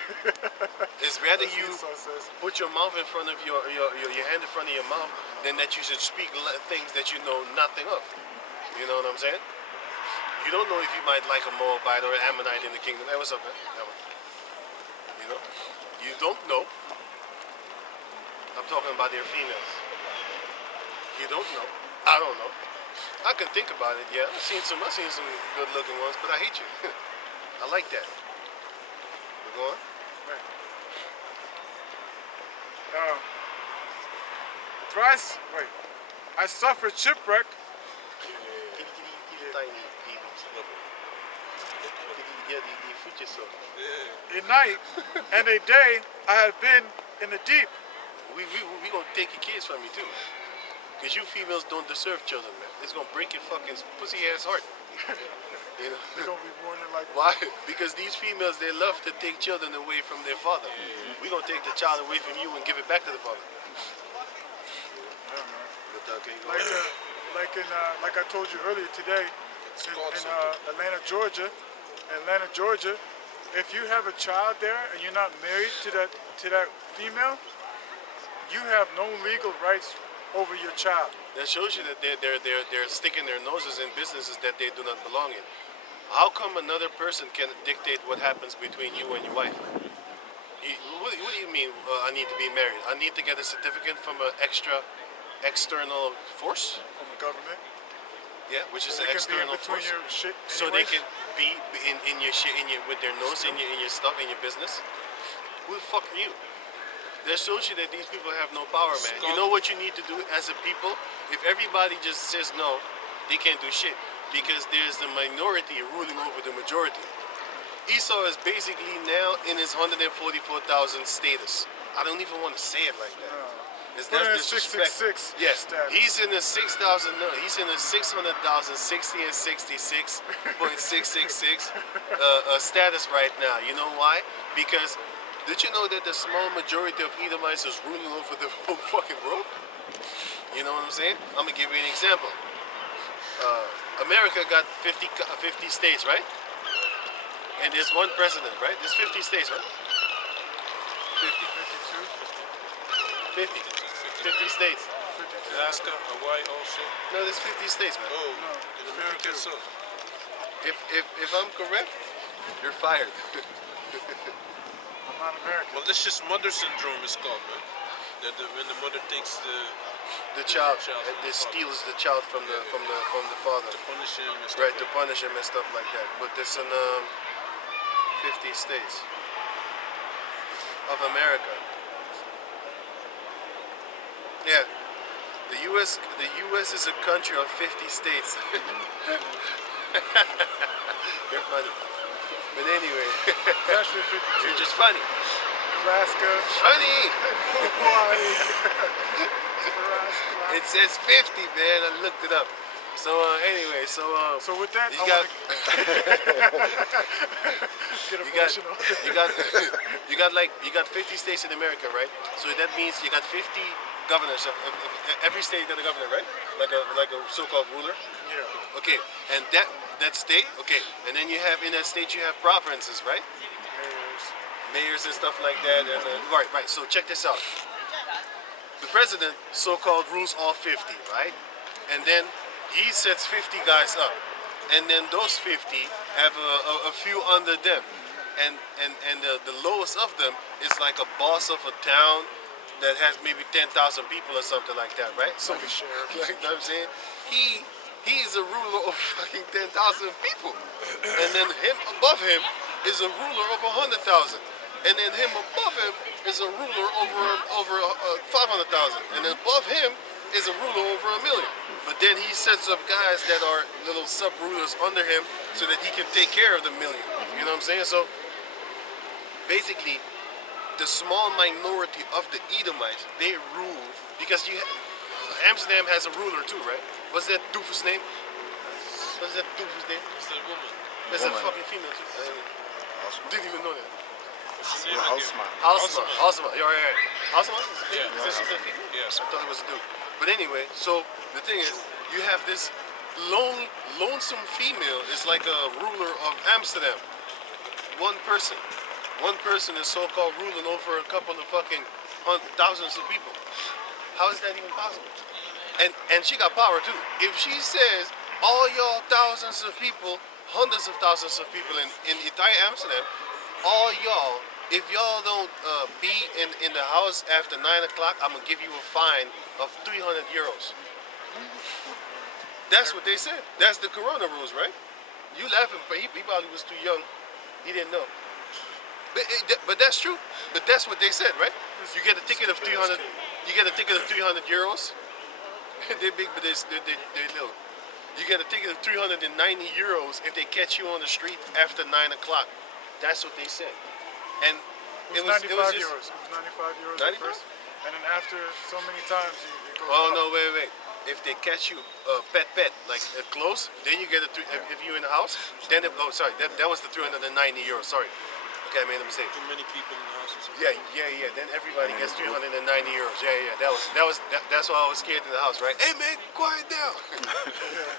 It's rather you Esau says. put your mouth in front of your hand in front of your mouth than that you should speak things that you know nothing of. You know what I'm saying? You don't know if you might like a Moabite or an Ammonite in the kingdom. Hey, what's up, man? You know? You don't know. I'm talking about their females. You don't know. I don't know. I can think about it, yeah. I've seen some good looking ones, but I hate you. I like that. We're going? Right. Thrice, wait. I suffered shipwreck. Tiny babies. Die voetjes zo. A night and a day I have been in the deep. We gonna take your kids from you too. Because you females don't deserve children, man. It's gonna break your fucking pussy ass heart. You know? They're gonna be born in like Why? Because these females, they love to take children away from their father. We gonna take the child away from you and give it back to the father. But, okay, go ahead. like I told you earlier today in Atlanta, Georgia. If you have a child there and you're not married to that female, you have no legal rights over your child. That shows you that they're sticking their noses in businesses that they do not belong in. How come another person can dictate what happens between you and your wife? What do you mean? I need to be married. I need to get a certificate from an external force. From the government. Yeah, which is So an they can be in external between force. your shit So they anyways? can be in your shit, with their nose in your stuff, in your business. Who the fuck are you? That shows you that these people have no power, man. You know what you need to do as a people? If everybody just says no, they can't do shit. Because there's the minority ruling over the majority. Esau is basically now in his 144,000 status. I don't even want to say it like that. That's disrespect. 666 Yes, status. he's in the 6,000. No, he's in the 600,000, 60 and 66.666 status right now. You know why? Because Did you know that the small majority of Edomites is ruling over the whole fucking world? You know what I'm saying? I'm gonna give you an example. America got 50 states, right? And there's one president, right? There's 50 states, right? 50. 50. 50 states. Alaska, Hawaii also. No, there's 50 states, man. Oh, No, in America, so. If I'm correct, you're fired. I'm not American. Malicious mother syndrome is called, man. When the mother takes The child, Child and from they the father. steals the child from the father, punish him and stuff. right? To punish him and stuff like that. But there's in 50 states of America. Yeah, the U.S. is a country of 50 states. You're funny, but anyway, Actually, 52. you're just funny. Alaska, Funny. Hawaii. Alaska. It says 50, man. I looked it up. So anyway, so So with that, you I got wanna get you got emotional. you got 50 states in America, right? So that means you got 50 governors of every state got a governor, right? Like a so-called ruler. Yeah. Okay, and that state, okay, and then you have in that state you have provinces, right? Mayors and stuff like that, and right. So check this out. The president, so-called, rules all 50, right? And then he sets 50 guys up, and then those 50 have a few under them, and the lowest of them is like a boss of a town that has maybe 10,000 people or something like that, right? So Like a sheriff. you know what I'm saying? He is a ruler of fucking 10,000 people, and then him above him is a ruler of 100,000. And then him above him is a ruler over 500,000, and then above him is a ruler over 1,000,000. But then he sets up guys that are little sub rulers under him so that he can take care of the 1,000,000. You know what I'm saying? So basically, the small minority of the Edomites, they rule because Amsterdam has a ruler too, right? What's that doofus name? What's that doofus name? It's the woman. That's a fucking female too. Didn't even know that. What's the name again? Halsma. You're right. Halsma? Yeah. Is this a female? Yes. I thought it was a dude. But anyway, so the thing is, you have this lonesome female is like a ruler of Amsterdam. One person is so-called ruling over a couple of fucking thousands of people. How is that even possible? And she got power too. If she says all y'all thousands of people, hundreds of thousands of people in entire Amsterdam, all y'all, if y'all don't be in the house after 9 o'clock, I'm gonna give you a fine of 300 euros. That's what they said. That's the Corona rules, right? You laughing, but he probably was too young. He didn't know. But that's true. But that's what they said, right? You get a ticket of 300. You get a ticket of 300 euros. They're big, but they're little. You get a ticket of 390 euros if they catch you on the street after 9 o'clock. That's what they said. And It was 95 euros. It was 95 euros at 95? first. And then after so many times, it goes Oh up. no, wait. If they catch you pet, like close, then you get if you're in the house, then that was the 390 euros. Sorry, okay, I made a mistake. Too many people in the house or something. Yeah. Then everybody gets 390 euros. Yeah. That's why I was scared in the house, right? Hey man, quiet down.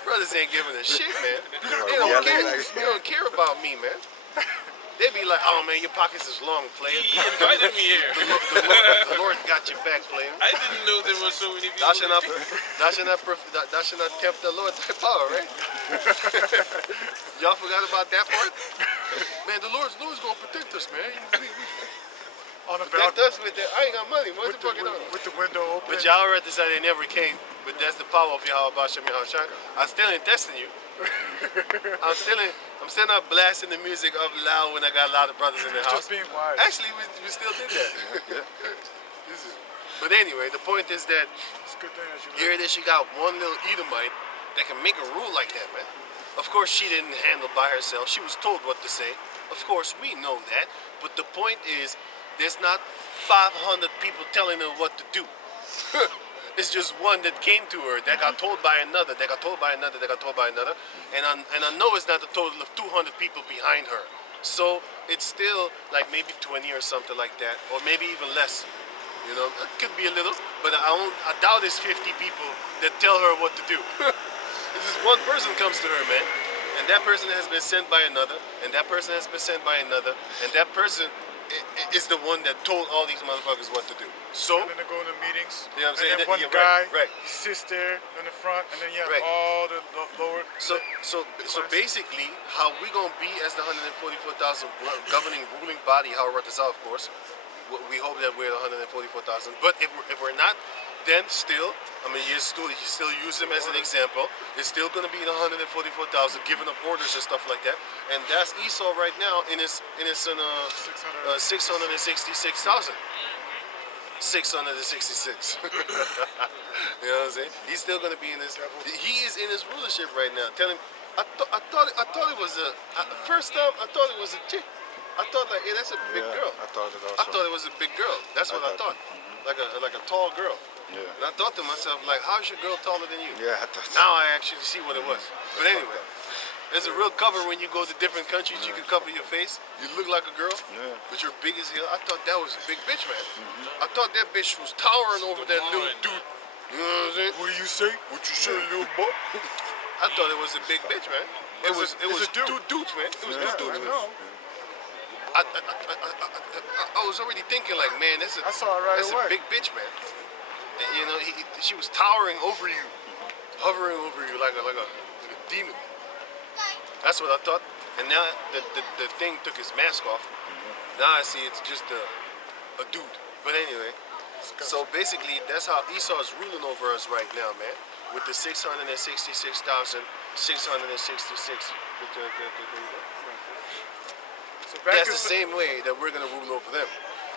Brothers ain't giving a shit, man. They don't care. They don't care about me, man. They be like, oh man, your pockets is long, player. He invited me here. The Lord got your back, player. I didn't know there were so many people. Thou shalt not tempt the Lord thy power, right? Y'all forgot about that part? Man, the Lord's gonna protect us, man. On the Protect balcony us with that. I ain't got money. What the fuck it on? with the window open. But y'all read this, they never came. But that's the power of Yahweh Bashem Yahushua. I still ain't testing you. I'm still not blasting the music up loud when I got a lot of brothers in the house. Just being wise. Actually, we still did that. But anyway, the point is that It's a good thing that you here it is, you got one little Edomite that can make a rule like that, man. Of course, she didn't handle by herself. She was told what to say. Of course, we know that. But the point is, there's not 500 people telling her what to do. It's just one that came to her that got told by another, that got told by another, that got told by another. And I know it's not a total of 200 people behind her. So it's still like maybe 20 or something like that, or maybe even less. You know, it could be a little, but I doubt it's 50 people that tell her what to do. This is one person comes to her, man, and that person has been sent by another, and that person has been sent by another, and that person is the one that told all these motherfuckers what to do. So, And then they go into meetings. you know what I'm saying? And then one Yeah, guy right. sits there in the front, and then you have Right. all the lower. So basically, how we gonna be as the 144,000 governing ruling body, however this out, of course. We hope that we're 144,000. But if we're not, then still, I mean, you still use them as an example. It's still gonna be the 144,000, giving up orders and stuff like that. And that's Esau right now in his 666,000. 666. You know what I'm saying? He's still gonna be in his. He is in his rulership right now. Tell him. I thought it was first time. I thought it was a chick. I thought like, hey, that's a big girl. I thought it also. I thought it was a big girl. That's what I thought. Like a tall girl. Yeah. And I thought to myself, like, how's your girl taller than you? Yeah, I thought. Now I actually see what it was. But anyway, there's a real cover when you go to different countries. You can cover your face. You look like a girl, Yeah. but you're big as hell. I thought that was a big bitch, man. I thought that bitch was towering over that little dude. You know what I'm saying? What do you say? What you say, little boy? I thought it was a big bitch, man. It was a dude. two dudes, man. It was Yeah, two dudes, I man. know. I was already thinking like, man, I saw it right that's away. a big bitch, man. And, you know, she was towering over you, hovering over you like a demon. That's what I thought. And now the thing took his mask off. Now I see it's just a dude. But anyway, so basically that's how Esau is ruling over us right now, man. With the 666,666. So back That's in the same way that we're going to rule over them.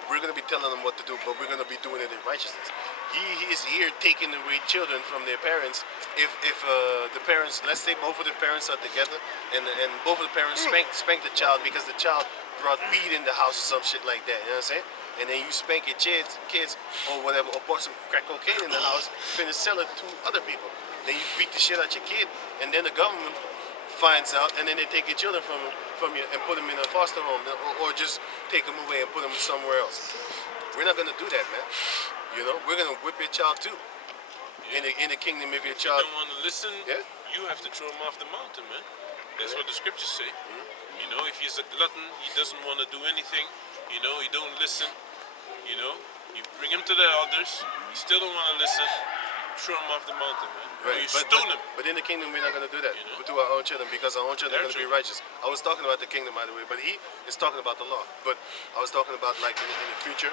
We're going to be telling them what to do, but we're going to be doing it in righteousness. He is here taking away children from their parents. If the parents, let's say both of the parents are together, and both of the parents spank the child because the child brought weed in the house or some shit like that. You know what I'm saying? And then you spank your kids or whatever, or bought some crack cocaine in the house, finish sell it to other people. Then you beat the shit out your kid, and then the government finds out, and then they take your children from you and put them in a foster home, or just take them away and put them somewhere else. We're not gonna do that, man. You know, we're gonna whip your child too. In the kingdom, if your If you child, don't want to listen, Yeah. you have to throw him off the mountain, man. That's what the scriptures say. You know, if he's a glutton, he doesn't want to do anything. You know, he don't listen. You know, you bring him to the elders. He still don't want to listen. Throw him off the mountain, man. Or you stone him. But in the kingdom, we're not gonna do that You know? to our own children because our own children are Their gonna be righteous. I was talking about the kingdom, by the way, but he is talking about the law. But I was talking about like in the future,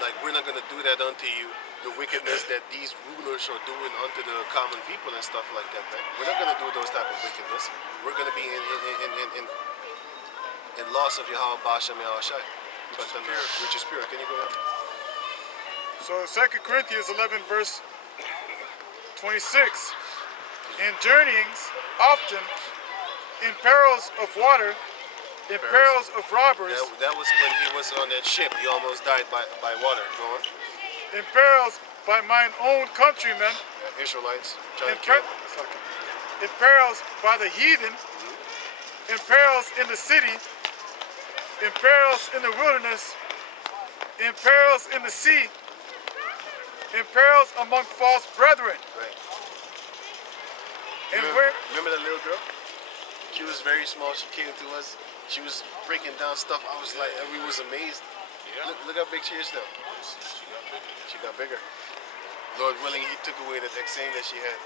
like we're not gonna do that unto you. The wickedness that these rulers are doing unto the common people and stuff like that, man. We're not gonna do those type of wickedness. We're gonna be in loss of Yahweh Bashem Yahweh Shai, which is pure. Can you go ahead? So 2 Corinthians 11 verse 26. In journeyings, often in perils of water, in perils of robbers, That was when he was on that ship. He almost died by water. Go on. in perils by mine own countrymen, Israelites trying in, to kill. in perils by the heathen, in perils in the city, in perils in the wilderness, in perils in the sea, in perils among false brethren. Right. And Remember that little girl? She was very small. She came to us. She was breaking down stuff. I was like, we was amazed. Yeah. Look how big she is now. She got bigger. Lord willing, he took away that exam that she had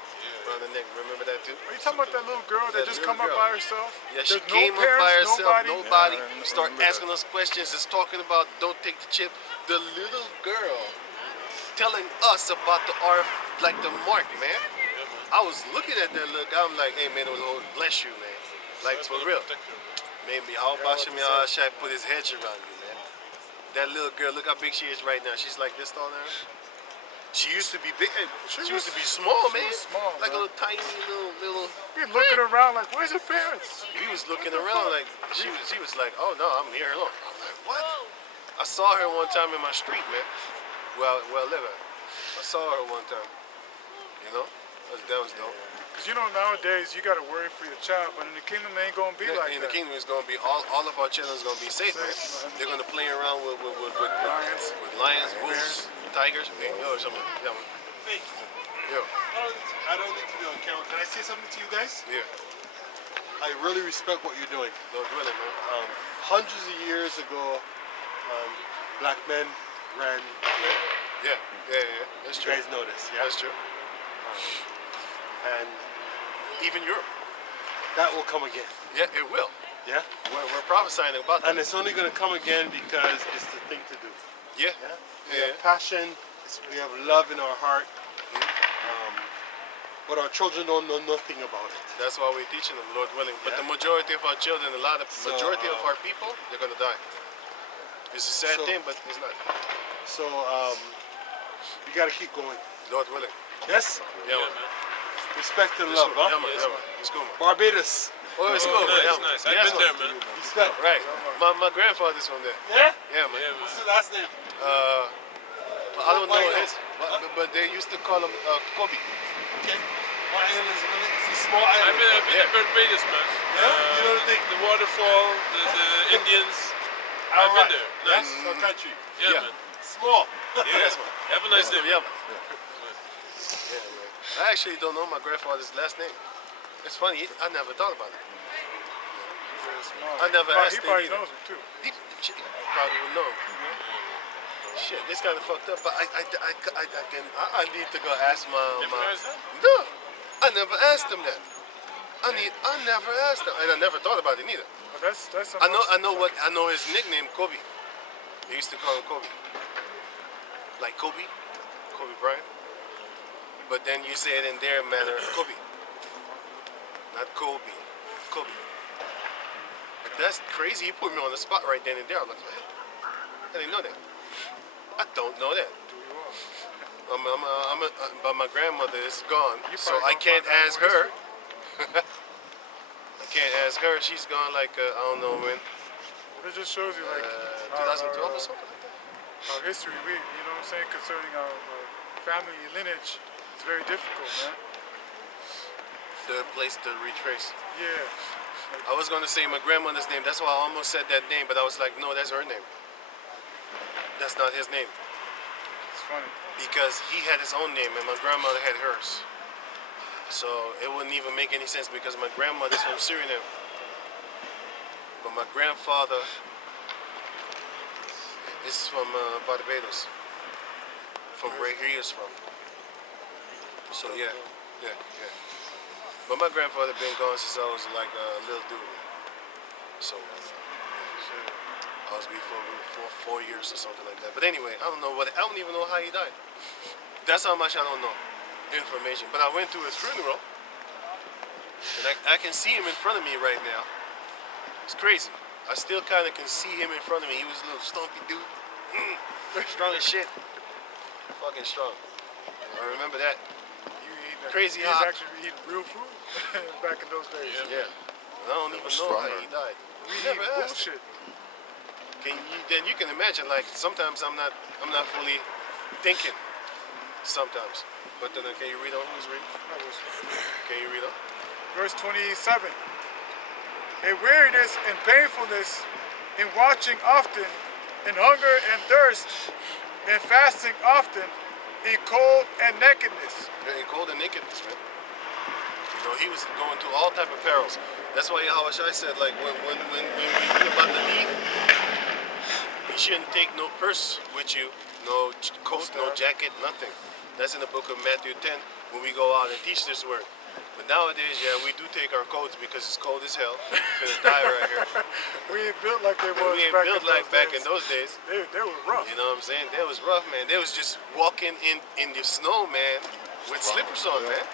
around the neck. Remember that too? Are you talking about that little girl that That just little come up girl. by herself? Yeah, she There's came no up by parents, herself. nobody? Nobody Yeah, I start remember asking us questions. Is talking about don't take the chip. The little girl telling us about the RF, like the mark, man. I was looking at that little guy. I'm like, hey man, Lord bless you, man. Like for real. Maybe how Bashem Shai put his hedge around you, man. That little girl, look how big she is right now. She's like this tall now. She used to be big. She used to be small, man. was small, like man. a little tiny little. We're looking around like, where's her parents? We was looking around like she was like, oh no, I'm near her alone. I'm like, what? I saw her one time in my street, man. Where I live at. I saw her one time. You know, that was dope. Because you know nowadays you got to worry for your child, but in the kingdom it ain't gonna be Yeah, like in that. the kingdom, it's going to be all of our children is going to be safe, man. Safe, man. They're going to play around with Lions. lions, wolves, tigers. Hey, yo, something. Yeah, man. Hey, Yo, I don't need to be on camera. Can I say something to you guys? yeah. I really respect what you're doing. Lord willing, man. Hundreds of years ago, black men ran. Yeah. That's You true. guys know this, yeah? That's true. And Even Europe. that will come again, Yeah, it will. yeah? We're prophesying about that. And it's only going to come again because it's the thing to do. Yeah. Yeah? We Yeah. have passion, we have love in our heart, but our children don't know nothing about it. That's why we're teaching them, Lord willing. But Yeah. the majority of our children, majority of our people, they're gonna die. It's a sad So- thing, but it's not. So we got to keep going. Lord willing. Yes? Yeah, man. Respect and It's love, cool. huh? Yeah, man. Yeah, man. It's cool, man. Barbados. Oh, it's cool, man. Nice, Yeah, man. nice. I've Yes, been there, man. Respect. Right. My grandfather's from there. Yeah? Yeah, man. Yeah, man. What's the last name? I don't know his, but they used to call him Kobe. Okay. What island is it? It's a small I've island. been Yeah. to Barbados, man. Yeah? You know the thing? The waterfall, the Indians. I've Alright. been there. Nice. That's our country. Yeah, Yeah. man. Small. Yes, man. Have a nice day, Yeah, man. man. Yeah, man. I actually don't know my grandfather's last name. It's funny. I never thought about it. I never asked He him probably either. knows him too. He probably would know. Shit, this kind of fucked up. But I need to go ask my. Never asked him? No, I never asked him that. I never asked him, and I never thought about it neither. But that's I know his nickname, Kobe. They used to call him Kobe. Like Kobe Bryant. But then you say it in their manner, Kobe. Not Kobe. Kobe. But that's crazy. He put me on the spot right then and there. I'm like, what? I didn't know that. I don't know that. But my grandmother is gone, so probably I don't can't find out ask more her. I can't ask her. She's gone like, I don't know when. It just shows you like 2012 or something like that. our history, you know what I'm saying, concerning our family lineage. It's very difficult, man. The place to retrace. Yeah. I was gonna say my grandmother's name. That's why I almost said that name, but I was like, no, that's her name. That's not his name. It's funny. Because he had his own name and my grandmother had hers. So it wouldn't even make any sense because my grandmother's from Suriname. But my grandfather is from Barbados. From where he is from. So yeah. But my grandfather been gone since I was like a little dude. So I was before 4 years or something like that. But anyway, I don't even know how he died. That's how much I don't know information. But I went to his funeral, and I can see him in front of me right now. It's crazy. I still kind of can see him in front of me. He was a little stumpy dude, strong as shit, fucking strong. I remember that. Crazy He's how- actually eating real food back in those days. Yeah. And I don't even know how he died. We Never eat asked. bullshit. Then you can imagine, like, sometimes I'm not fully thinking. Sometimes. But then can you read on? Who's reading? Can you read on? Verse 27. A weariness and painfulness in watching often, in hunger and thirst, in fasting often, in cold and nakedness. Yeah, in cold and nakedness, man. You know, he was going through all type of perils. That's why Yahushua said, like, when you're about to leave, you shouldn't take no purse with you, no coat, no jacket, nothing. That's in the book of Matthew 10 when we go out and teach this word. But nowadays, yeah, we do take our coats because it's cold as hell. We're gonna die right here. We ain't built like they was We ain't back built in like those back days. in those days. They were rough. You know what I'm saying? That was rough, man. They was just walking in the snow, man, with slippers on, man.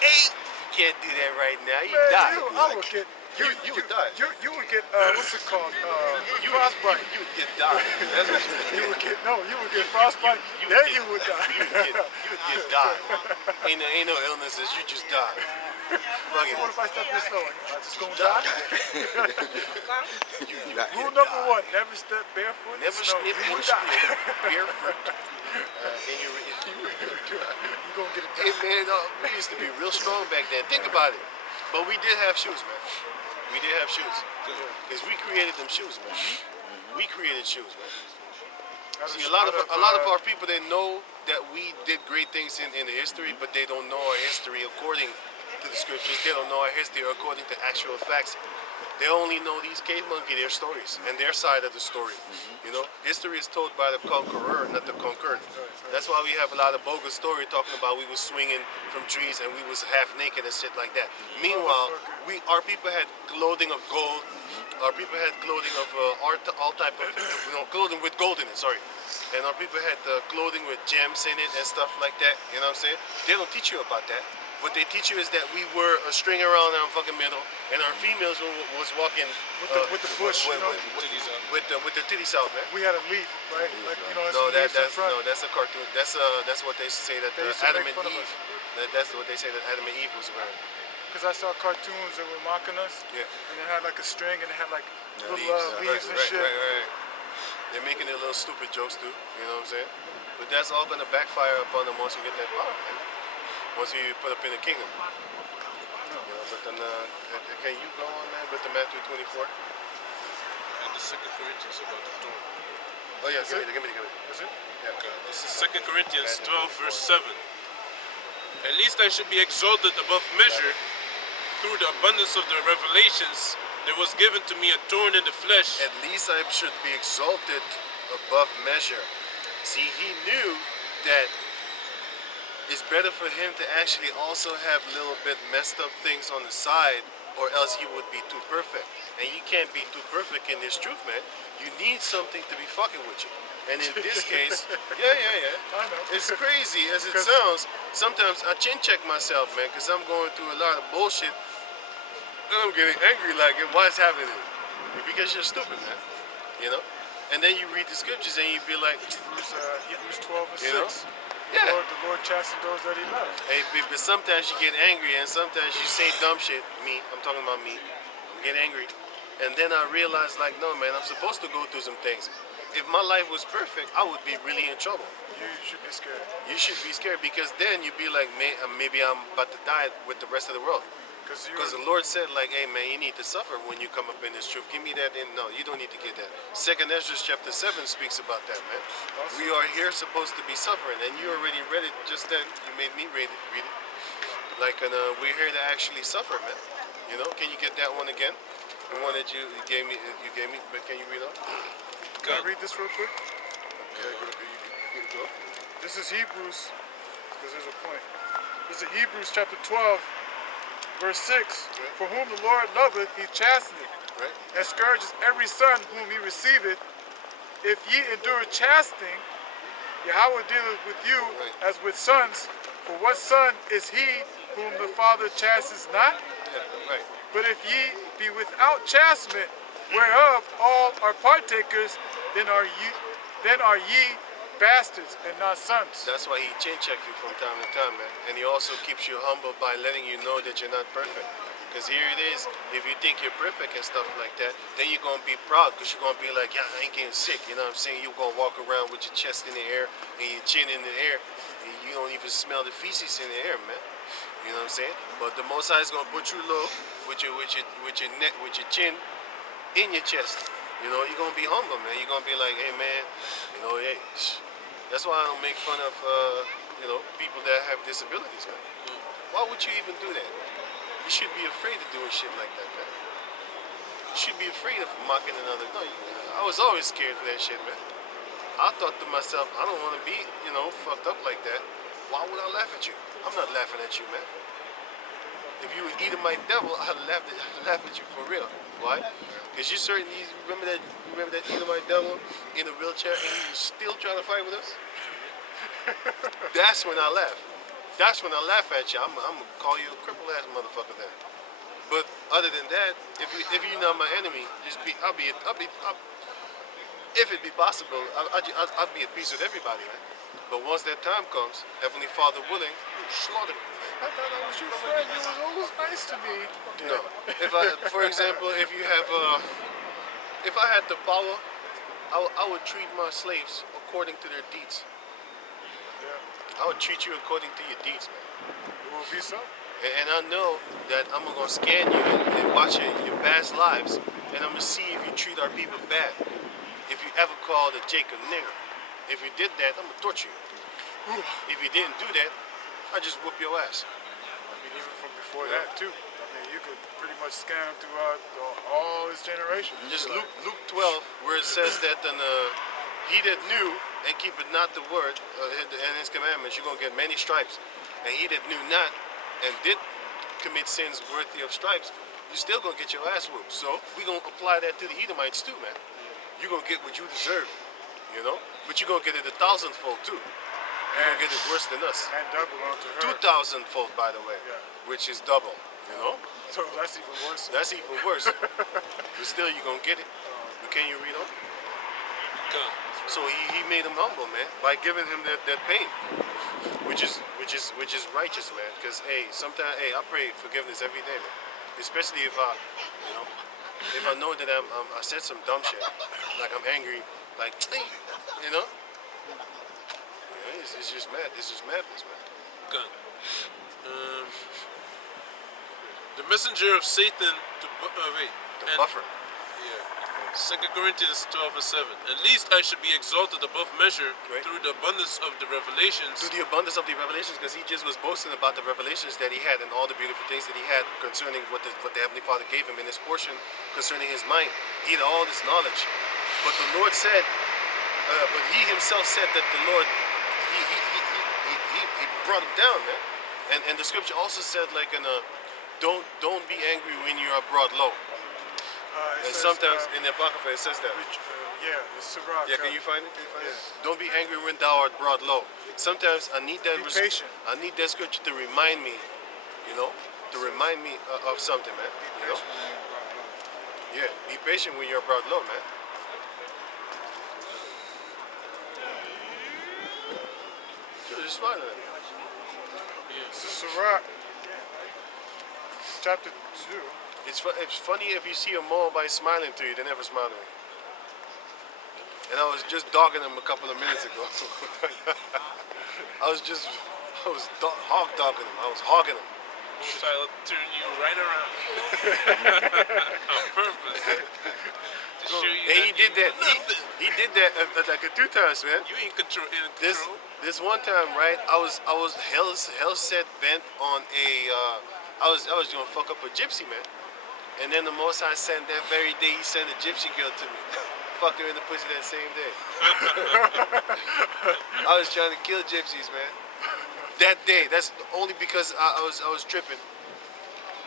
Hey, you can't do that right now. You Man, die. I would get. You would die. You would get what's it called? Frostbite. You would get died. That's what you would get. You would get frostbite. Then you would die. You would get died. Ain't no illnesses. You just die. Fuck it. What if I step in the snow? I just gonna Die. die? You Rule get number died. 1: never step barefoot. in Never snow. snip You and would die. snip barefoot. Can you? You gonna get it Hey done. man, we used to be real strong back then. Think about it. But we did have shoes, man. We did have shoes. Because we created them shoes, man. We created shoes, man. See, a lot of our people, they know that we did great things in the history, but they don't know our history according to the scriptures. They don't know our history according to actual facts. They only know these cave monkey, their stories, and their side of the story. You know, history is told by the conqueror, not the conquered. That's why we have a lot of bogus story talking about we was swinging from trees and we was half naked and shit like that. Meanwhile, our people had clothing of gold. Our people had clothing of all type of clothing with gold in it. Sorry, and our people had clothing with gems in it and stuff like that. You know what I'm saying? They don't teach you about that. What they teach you is that we were a string around our fucking middle, and our females was walking with the bush, you know? with the titties out, man. We had a leaf, right? Like, you know, it's No, leaves in front. that's a cartoon. That's what they say that They used to Adam make and fun of Eve. That's what they say that Adam and Eve was wearing. Because I saw cartoons that were mocking us, Yeah. and they had like a string, and it had like little Right, leaves and shit. right. They're making their little stupid jokes too. You know what I'm saying? But that's all gonna backfire upon them once we get that power, man. Once you put up in the kingdom. You know, but then, can you go on, man, with the Matthew 24? And the 2 Corinthians about the throne. Oh yeah, give me. Is it? Yeah. Okay, this is 2 Corinthians 12 verse 7. At least I should be exalted above measure through the abundance of the revelations. There was given to me a thorn in the flesh. At least I should be exalted above measure. See, he knew that it's better for him to actually also have a little bit messed up things on the side, or else he would be too perfect. And you can't be too perfect in this truth, man. You need something to be fucking with you. And in this case, yeah. I know. It's crazy as it sounds. Sometimes I chin check myself, man, because I'm going through a lot of bullshit. And I'm getting angry like, what's happening? Because you're stupid, man. You know? And then you read the scriptures and you be like, Hebrews 12 and 6. You know? Yeah. The Lord chastens those that he loves. Hey, but sometimes you get angry and sometimes you say dumb shit. Me, I'm talking about me. I get angry. And then I realize, like, no, man, I'm supposed to go through some things. If my life was perfect, I would be really in trouble. You should be scared. You should be scared because then you'd be like, maybe I'm about to die with the rest of the world. Because the Lord said, like, hey, man, you need to suffer when you come up in this truth. Give me that. No, you don't need to get that. 2 Ezra chapter 7 speaks about that, man. Awesome. We are here supposed to be suffering. And you already read it just then. You made me read it. Like, we're here to actually suffer, man. You know, can you get that one again? The one that you gave me, but can you read on? Can I read this real quick? Yeah, go. This is Hebrews, because there's a point. This is Hebrews chapter 12, verse 6. For whom the Lord loveth, he chasteneth, Right? and scourges every son whom he receiveth. If ye endure chastening, Yahweh dealeth with you as with sons. For what son is he whom the Father chastens not? Yeah, right. But if ye be without chastisement, whereof all are partakers, then are ye bastards and not sons. That's why he chin check you from time to time, man. And he also keeps you humble by letting you know that you're not perfect. Because here it is, if you think you're perfect and stuff like that, then you're going to be proud because you're going to be like, yeah, I ain't getting sick. You know what I'm saying? You're going to walk around with your chest in the air and your chin in the air. And you don't even smell the feces in the air, man. You know what I'm saying? But the Most High is going to put you low with your chin in your chest. You know, you're going to be humble, man. You're going to be like, hey, man, you know, hey. That's why I don't make fun of, people that have disabilities, man. Why would you even do that? You should be afraid of doing shit like that, man. You should be afraid of mocking another. No, I was always scared of that shit, man. I thought to myself, I don't want to be, fucked up like that. Why would I laugh at you? I'm not laughing at you, man. If you were eating my devil, I'd laugh at you for real. Why? Because you certainly remember that eating my devil in a wheelchair and you still trying to fight with us? That's when I laugh. That's when I laugh at you. I'm gonna call you a crippled ass motherfucker then. But other than that, if you're not my enemy, if it be possible, I'll be at peace with everybody, man. But once that time comes, Heavenly Father willing, slaughter me. I thought I was your friend. You was always nice to me. No. For example, if I had the power, I would treat my slaves according to their deeds. I will treat you according to your deeds, man. It will be so. And I know that I'm gonna scan you and watch your past lives, and I'm gonna see if you treat our people bad. If you ever called a Jacob nigger. If you did that, I'm gonna torture you. If you didn't do that, I just whoop your ass. I mean, even from before that too. I mean, you could pretty much scan him throughout all his generations. Just Like, Luke 12, where it says that he that knew and keepeth not the word and his commandments, you're gonna get many stripes. And he that knew not and did commit sins worthy of stripes, you still gonna get your ass whooped. So we gonna apply that to the Edomites too, man. You're gonna get what you deserve, you know? But you're gonna get it 1,000-fold too. You're gonna get it worse than us. and double onto her. 2,000-fold, by the way, Yeah. which is double, you know? So that's even worse. That's even worse. But still, you're gonna get it. But can you read on? Come. So he made him humble, man, by giving him that pain, which is righteous, man. Because sometimes I pray forgiveness every day, man. Especially if I know that I said some dumb shit, like I'm angry, like you know. Yeah, it's just mad. It's just madness, man. Come. The messenger of Satan to The buffer. Yeah. 2 Corinthians 12:7. At least I should be exalted above measure Right. through the abundance of the revelations. Through the abundance of the revelations, because he just was boasting about the revelations that he had and all the beautiful things that he had concerning what the Heavenly Father gave him in his portion concerning his mind. He had all this knowledge. But the Lord said, but he himself said that the Lord, he brought him down, man. And the scripture also said, like, don't be angry when you are brought low. It And says, sometimes in the Apocrypha it says that. yeah, it's Sirach. Yeah, can you find it? Yeah. Don't be angry when thou art brought low. Sometimes I need that. Be patient. I need that scripture to remind me, to remind me of something, man. You know? Yeah, be patient when you're brought low, man. You're just smiling at me. This is Sirach, chapter 2. It's funny if you see a Moabite smiling to you, they never smile to me. And I was just dogging him a couple of minutes ago. I was hog dogging him. I was hogging him. So I'll turn you right around on purpose to show you. And he did that. Nothing. He did that like 2 times, man. You ain't control. In This control. one time, right? I was hell set bent on I was gonna fuck up a gypsy, man. And then the Most High sent that very day. He sent a gypsy girl to me. Fucked her in the pussy that same day. I was trying to kill gypsies, man. That day. That's only because I was tripping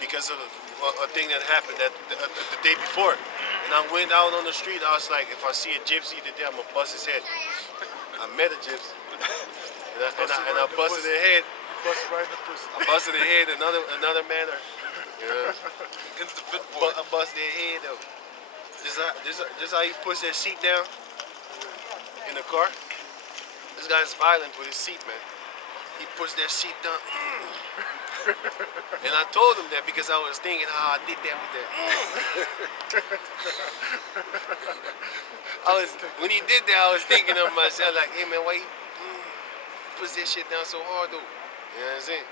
because of a thing that happened the day before. And I went out on the street. I was like, if I see a gypsy today, I'm gonna bust his head. I met a gypsy, and I busted her head. Busted right in the pussy. I busted her head another manner. Yeah. Against the fit boy. But I busted her head though. This how he puts that seat down in the car. This guy's violent with his seat, man. He puts that seat down. And I told him that because I was thinking how I did that with that. When he did that, I was thinking of myself like, hey man, why you puts that shit down so hard though? You know what I'm saying?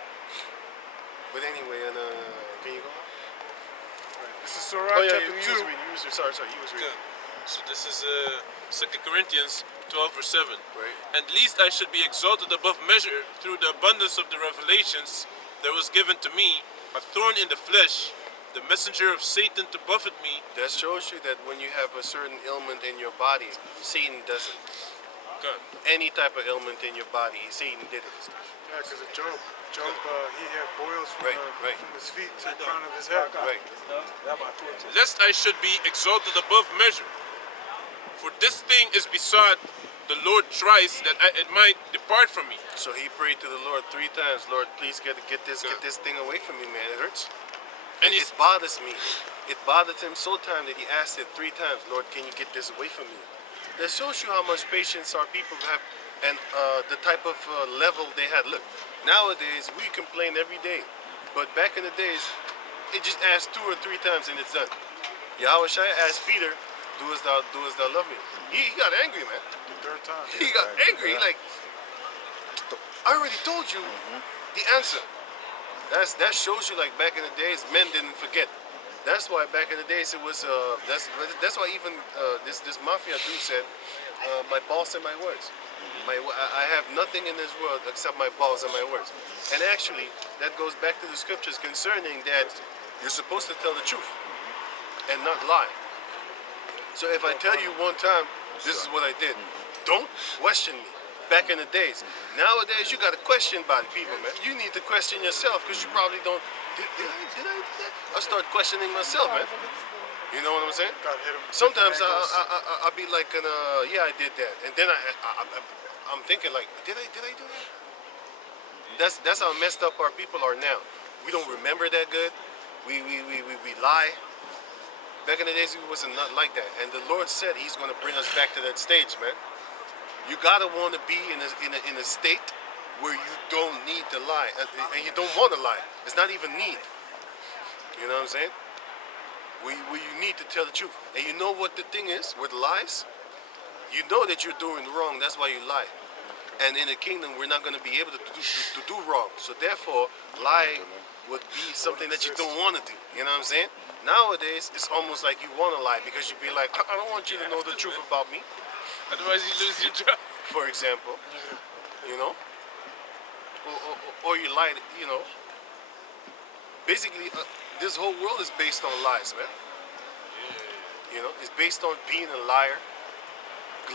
But anyway, can you go? This is Sirach, Oh yeah, chapter 2. Sorry, you was reading. Good. So this is 2 Corinthians 12:7. Right. At least I should be exalted above measure through the abundance of the revelations that was given to me, a thorn in the flesh, the messenger of Satan to buffet me. That shows you that when you have a certain ailment in your body, Satan doesn't. Good. Any type of ailment in your body, Satan did it. Yeah, because of Job. Job, he had boils from, Right. from his feet to the crown of his head. Right. Lest I should be exalted above measure. For this thing is besought the Lord thrice, that it might depart from me. So he prayed to the Lord 3 times. Lord, please get this thing away from me, man. It hurts. And It bothers me. It bothered him so time that he asked it 3 times. Lord, can you get this away from me? That shows you how much patience our people have and the type of level they had. Look, nowadays we complain every day, but back in the days, it just asked 2 or 3 times and it's done. Yahweh Shai asked Peter, do as thou love me. He got angry, man. The third time. He got angry. He like, I already told you the answer. That shows you like back in the days, men didn't forget. That's why back in the days it was. That's why even this mafia dude said, "My balls and my words. I have nothing in this world except my balls and my words." And actually, that goes back to the scriptures concerning that you're supposed to tell the truth and not lie. So if I tell you one time, this is what I did, don't question me. Back in the days. Nowadays, you got to question about people, man. You need to question yourself because you probably don't. Did I do that? I start questioning myself, man. You know what I'm saying? Gotta hit 'em with Sometimes different angles. I'll be like, yeah, I did that, and then I'm thinking like, did I do that? That's how messed up our people are now. We don't remember that good. We lie. Back in the days, it wasn't not like that, and the Lord said He's going to bring us back to that stage, man. You gotta want to be in a state where you don't need to lie, and you don't want to lie. It's not even need. You know what I'm saying? Where you need to tell the truth. And you know what the thing is with lies? You know that you're doing wrong. That's why you lie. And in the kingdom, we're not going to be able to do wrong. So therefore, lying would be something that you don't want to do. You know what I'm saying? Nowadays, it's almost like you want to lie because you be like, I don't want you to know the truth about me. Otherwise, you lose your job. For example, you know, or you lie, you know. Basically, this whole world is based on lies, man. You know, it's based on being a liar.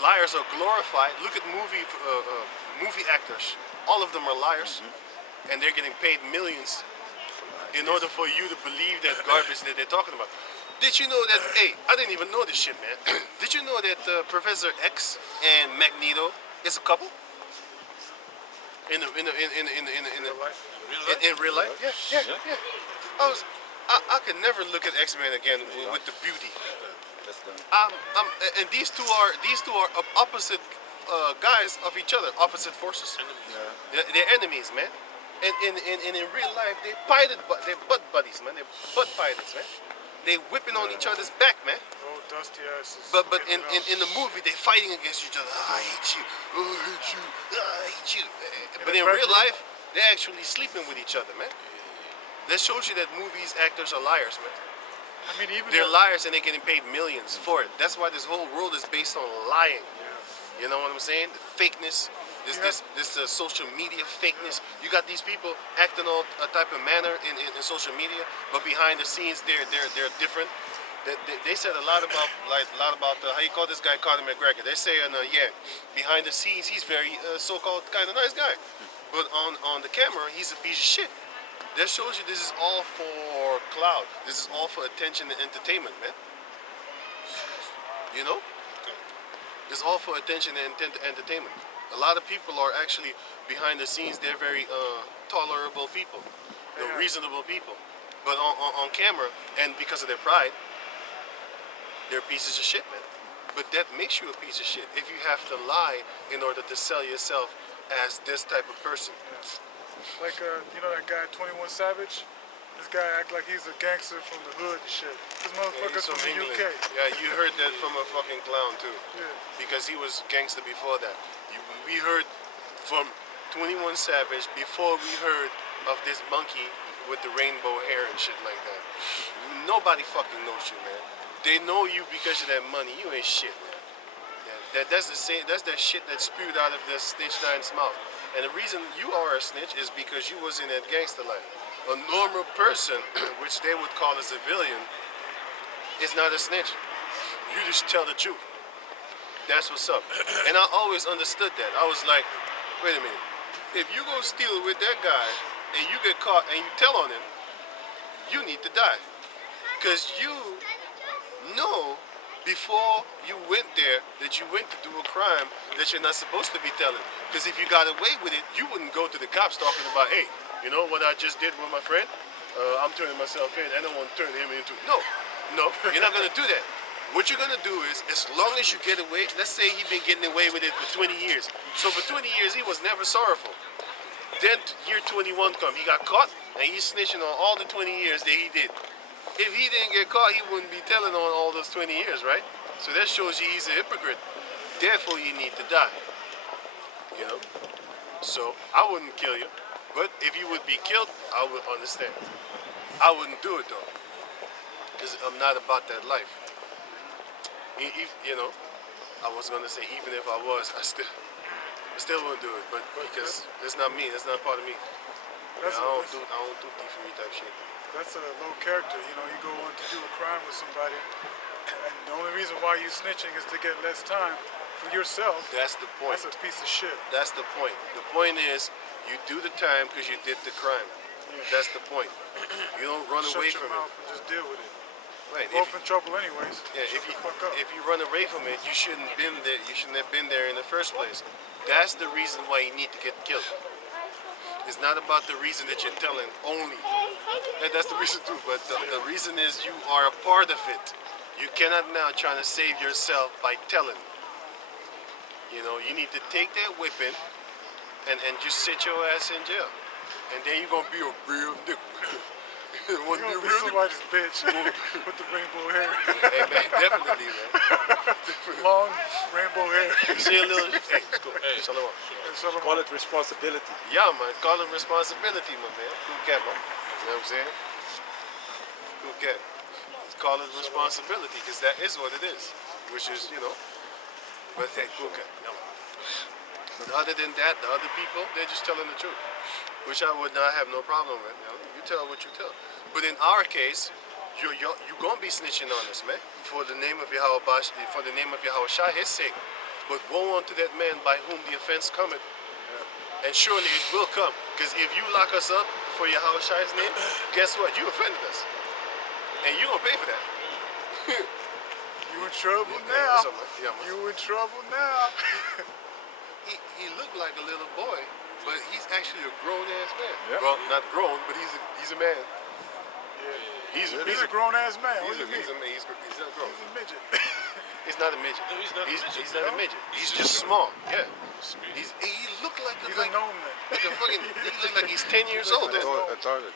Liars are glorified. Look at movie actors. All of them are liars, and they're getting paid millions in order for you to believe that garbage that they're talking about. Did you know that? Hey, I didn't even know this shit, man. Did you know that Professor X and Magneto is a couple? In real life? Yeah. I can never look at X-Men again with the beauty. And these two are opposite guys of each other, opposite forces. They're enemies, man. And in real life, they're butt buddies, man. They're butt pilots, man. They whipping on each other's back, man. Oh, dusty asses. But in the movie, they're fighting against each other. I hate you. Oh, I hate you. I hate you. But in real life, they're actually sleeping with each other, man. That shows you that movies actors are liars, man. I mean, even They're liars and they're getting paid millions for it. That's why this whole world is based on lying. You know what I'm saying? The fakeness, this social media fakeness. You got these people acting all a type of manner in social media, but behind the scenes they're different. They said a lot about how you call this guy Conor McGregor. They say behind the scenes he's very so-called kind of nice guy, but on the camera he's a piece of shit. That shows you this is all for clout. This is all for attention and entertainment, man. You know? It's all for attention and entertainment. A lot of people are actually behind the scenes. They're very tolerable people, reasonable people. But on camera, and because of their pride, they're pieces of shit, man. But that makes you a piece of shit if you have to lie in order to sell yourself as this type of person. like you know that guy 21 Savage? This guy act like he's a gangster from the hood and shit. This motherfucker's He's from the England. UK. Yeah, you heard that from a fucking clown too. Yeah. Because he was gangster before that. We heard from 21 Savage before we heard of this monkey with the rainbow hair and shit like that. Nobody fucking knows you, man. They know you because of that money. You ain't shit, man. Yeah, that's that shit that spewed out of the snitch nine's mouth. And the reason you are a snitch is because you was in that gangster life. A normal person, which they would call a civilian, is not a snitch. You just tell the truth. That's what's up. And I always understood that. I was like, wait a minute. If you go steal with that guy and you get caught and you tell on him, you need to die. Because you know before you went there that you went to do a crime that you're not supposed to be telling. Because if you got away with it, you wouldn't go to the cops talking about, hey, you know what I just did with my friend? I'm turning myself in. I don't want to turn him into... No, you're not going to do that. What you're going to do is, as long as you get away, let's say he's been getting away with it for 20 years. So for 20 years, he was never sorrowful. Then year 21 come, he got caught, and he's snitching on all the 20 years that he did. If he didn't get caught, he wouldn't be telling on all those 20 years, right? So that shows you he's a hypocrite. Therefore, you need to die. You know? So I wouldn't kill you. But if you would be killed, I would understand. I wouldn't do it though, because I'm not about that life. You know, I was gonna say even if I was, I still wouldn't do it. But because it's not me, it's not part of me. Yeah, That's, I don't do thievery type shit. that's a low character. You know, you go on to do a crime with somebody, and the only reason why you snitching is to get less time for yourself. That's the point. That's a piece of shit. That's the point. The point is, you do the time because you did the crime. Yeah. That's the point. You don't run Shut away your from mouth it. and just deal with it. Right. Both in trouble anyways. Yeah, Shut if the you fuck up. if you run away from it, you shouldn't been there. You shouldn't have been there in the first place. That's the reason why you need to get killed. It's not about the reason that you're telling only. And that's the reason too. But the reason is you are a part of it. You cannot now try to save yourself by telling. You know, you need to take that whipping and just sit your ass in jail. And then you're gonna be a real nigga. You You're wanna be gonna a be real nigga? somebody's bitch with the rainbow hair. Hey man, definitely man. Long rainbow hair. You see a little hey, it's cool. Hey. Shalom. And shut 'em Call up. it responsibility. Yeah man, call it responsibility, my man. Cool cat, man. You know what I'm saying? Cool cat. Call it responsibility, because that is what it is. Which is, you know. But hey, cool cat. Yeah, man. But other than that, the other people, they're just telling the truth. Which I would not have no problem with. You know, you tell what you tell. But in our case, you're gonna be snitching on us, man. For the name of Yahweh, for the name of Yahweh Shai, his sake. But woe unto that man by whom the offense cometh. And surely it will come. Because if you lock us up for Yahweh Shai's name, guess what? You offended us. And you're gonna pay for that. You in trouble Yeah, now. what's up, man? Yeah, man. You in trouble now. He looked like a little boy, but he's actually a grown ass man. Yep. Well, not grown, but he's a man. He's a grown ass man. What do you mean? He's not grown. He's a midget. He's not a midget. No, he's not a midget. He's not a No? midget. He's He's just just small. Yeah. He looked like He's a gnome man. like a fucking. He looked like he's 10 years old. Then. I thought it.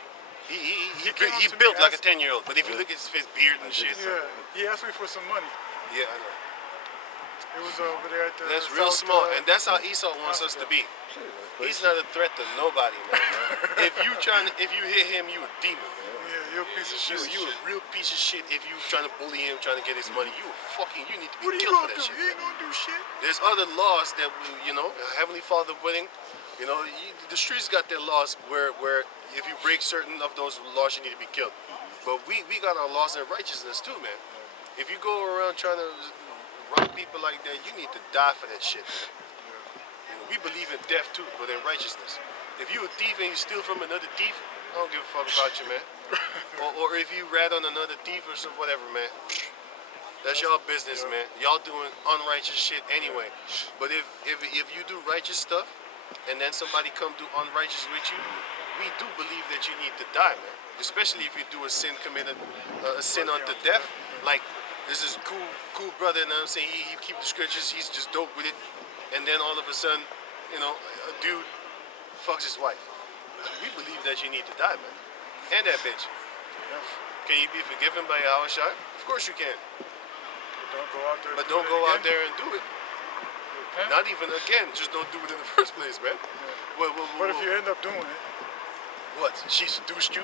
He came up to me built like a asking- 10-year-old. But if you look at his beard and shit, Yeah, he asked me for some money. yeah, I know. It was over there at the That's real South, small, and that's how Esau wants us to be. He's not a threat to nobody, man. if you hit him, you a demon, man. Yeah, you're a piece of shit. You a real piece of shit if you trying to bully him, trying to get his money. You need to be What are you killed for gonna that do? shit. You ain't gonna do shit. There's other laws that you know, Heavenly Father willing, you know, the streets got their laws where if you break certain of those laws, you need to be killed. But we got our laws and righteousness too, man. If you go around trying to rob people like that, you need to die for that shit, man. You know, we believe in death too, but in righteousness. If you a thief and you steal from another thief, I don't give a fuck about you, man. or if you rat on another thief or some whatever, man. That's y'all business, man. Y'all doing unrighteous shit anyway. But if you do righteous stuff, and then somebody come do unrighteous with you, we do believe that you need to die, man. Especially if you do a sin committed, a sin unto death. Like this is cool brother, and I'm saying he keep the scriptures. He's just dope with it, and then all of a sudden, you know, a dude fucks his wife. We believe that you need to die, man. And that bitch. Can you be forgiven by Yahweh Shai? Of course you can. Don't go out there. But and don't do go it out again. there and do it. Repent. Not even again. Just don't do it in the first place, man. But if you end up doing it, What? She seduced you?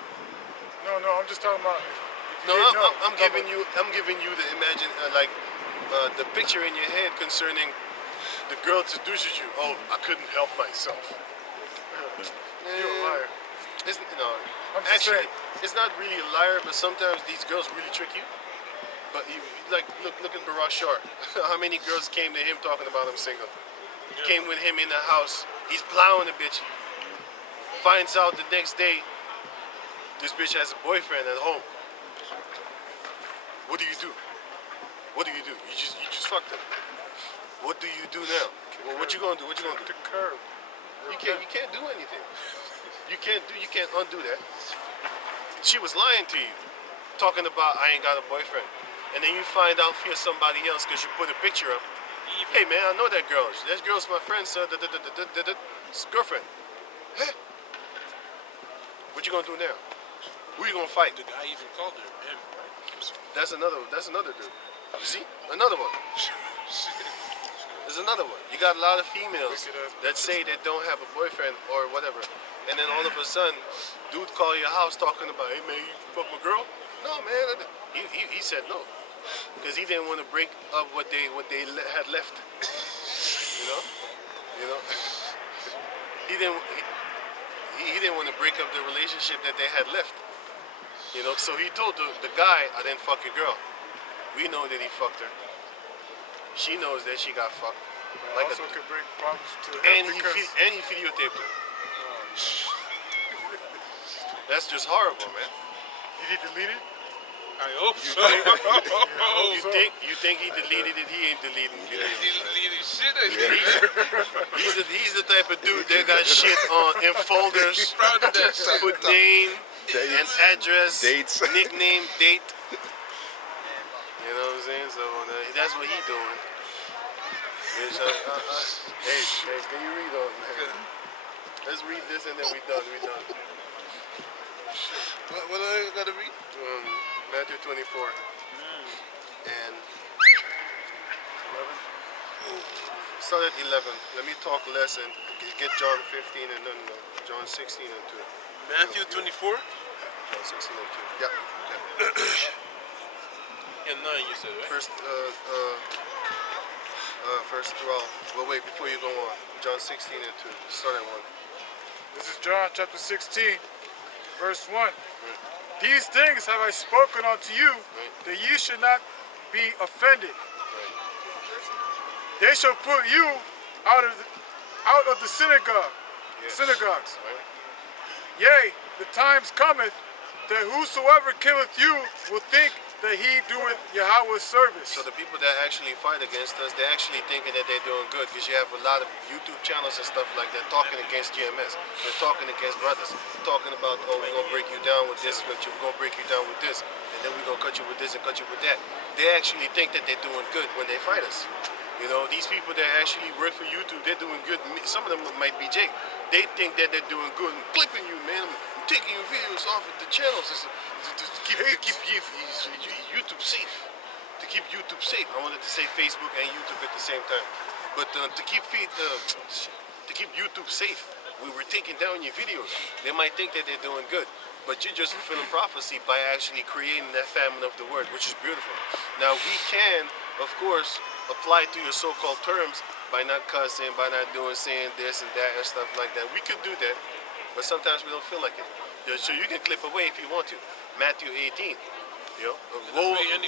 no, I'm just talking about. If you No, didn't know, I'm giving you the imagine the picture in your head concerning the girl seduces you. Oh, I couldn't help myself. You're a liar. It's, no, I'm just actually, saying. it's not really a liar, but sometimes these girls really trick you. But you, like, look at Barack Shar. How many girls came to him talking about him single? Came with him in the house. He's plowing the bitch. Finds out the next day, this bitch has a boyfriend at home. What do you do? What do you do? You just fucked him. What do you do now? Well, what you gonna do? What you gonna do? The curb. You can't do anything. You can't undo that. She was lying to you, talking about I ain't got a boyfriend, and then you find out you're somebody else because you put a picture up. Hey man, I know that girl. That girl's my friend, sir. It's girlfriend. Huh? What you gonna do now? Who you gonna fight? The guy even called her him. That's another dude. You see? Another one. There's another one. You got a lot of females Wicked ass that say bitches, they don't have a boyfriend or whatever, and then all of a sudden, dude call your house talking about, hey man, you fuck my girl? No man, he said no, because he didn't want to break up what they had left. You know, he didn't he didn't want to break up the relationship that they had left. So he told the guy, I didn't fuck your girl. We know that he fucked her. She knows that she got fucked. But Like also a, could bring problems to him and because he videotaped her. That's just horrible, man. did he delete it? I hope so. You think he deleted it? He ain't deleting videos. Deleting shit. I think. He's the type of dude that got shit in folders. Proud of that shit. Put name and address, Dates. nickname, date. You know what I'm saying? So that's what he doing. Hey, can you read on, man? Let's read this and then we done. What do I gotta read? Matthew 24 and 11. Start at 11. Let me talk less and get John 15 and no, John 16 and 2. Matthew 24 John 16 and 2. Yeah. and 9. You said, right? Verse 12. Well, wait, before you go on. John 16 and 2. Start at 1. This is John chapter 16, verse 1. These things have I spoken unto you, that ye should not be offended. They shall put you out of the synagogues. Right? Yea, the times cometh that whosoever killeth you will think that he doeth Yahweh's service. So the people that actually fight against us, they're actually thinking that they're doing good, because you have a lot of YouTube channels and stuff like that talking against GMS. They're talking against brothers, talking about, oh, we're going to break you down with this scripture, we're going to break you down with this, and then we're going to cut you with this and cut you with that. They actually think that they're doing good when they fight us. These people that actually work for YouTube, they're doing good. Some of them might be Jake. They think that they're doing good. I'm clipping you, man. I'm taking your videos off of the channels to keep YouTube safe. To keep YouTube safe. I wanted to say Facebook and YouTube at the same time. But to keep YouTube safe, we were taking down your videos. They might think that they're doing good. But you're just fulfilling prophecy by actually creating that famine of the word, which is beautiful. Now we can, of course, apply to your so-called terms by not cussing, by not saying this and that and stuff like that. We could do that, but sometimes we don't feel like it. So you can clip away if you want to. Matthew 18.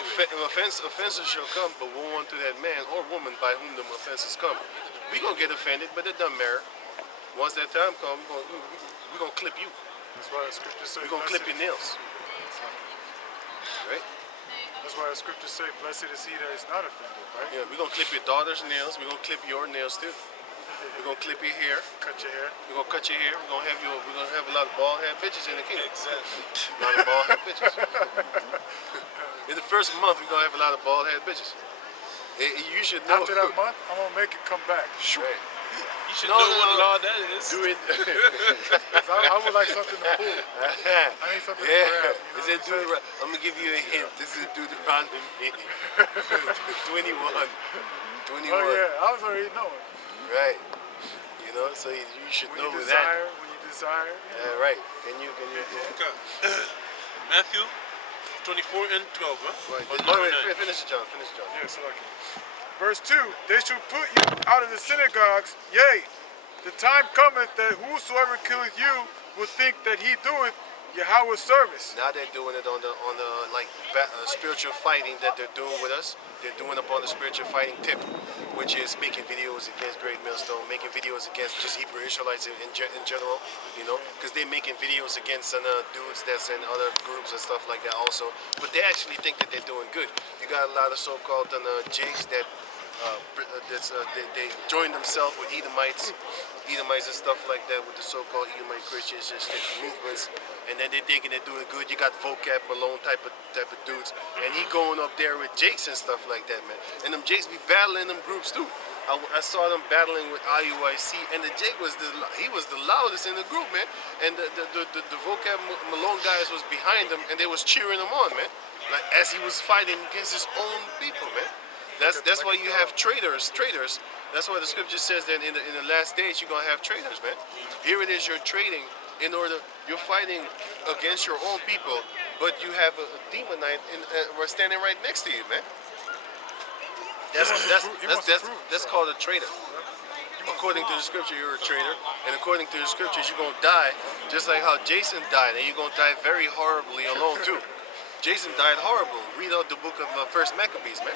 Offenses shall come, but woe unto that man or woman by whom the offenses come. We're going to get offended, but it doesn't matter. Once that time comes, we're going to clip you. That's why the scriptures say, We're going to clip your nails. Right? That's why the scriptures say, blessed is he that is not offended, right? Yeah, we're going to clip your daughter's nails. We're going to clip your nails too. We're going to clip your hair. Cut your hair. We're going to cut your hair. We're going to have a lot of bald head bitches in the kingdom. Exactly. A lot of bald head bitches. In the first month, we're going to have a lot of bald head bitches. You should know. After that month, I'm going to make it come back. Right. You should know what law that is. Do it. I would like something to pull. I need something to grab. Is it I'm going to give you a hint. This is Deuteronomy 21. 21. Oh yeah, I was already knowing. Right. So you should When know you that. desire, when you desire. Yeah, right. Can you? Okay. Matthew 24 and 12, huh? Right. Or Wait, 9. finish it, John. Finish it, John. Yeah, so like verse 2, they shall put you out of the synagogues, yea, the time cometh that whosoever killeth you will think that he doeth Yahweh's service. Now they're doing it on the spiritual fighting that they're doing with us. They're doing upon the spiritual fighting tip, which is making videos against Great Millstone, making videos against just Hebrew Israelites in general, because they're making videos against dudes that's in other groups and stuff like that also. But they actually think that they're doing good. You got a lot of so-called Jakes that they join themselves with Edomites and stuff like that, with the so-called Edomite Christians and movements, and then they're thinking they're doing good. You got Vocab Malone type of dudes, and he going up there with Jakes and stuff like that, man. And them Jakes be battling them groups too. I saw them battling with IUIC, and the Jake was the loudest in the group, man. And the Vocab Malone guys was behind him, and they was cheering him on, man. Like as he was fighting against his own people, man. That's why you have traitors That's why the scripture says that in the last days you're gonna have traitors, man. Here it is, you're trading in order, you're fighting against your own people, but you have a demonite standing right next to you, man. That's called a traitor. According to the scripture, you're a traitor, and according to the scriptures, you're gonna die just like how Jason died, and you're gonna die very horribly alone too. Jason died horrible. Read out the book of First Maccabees, man,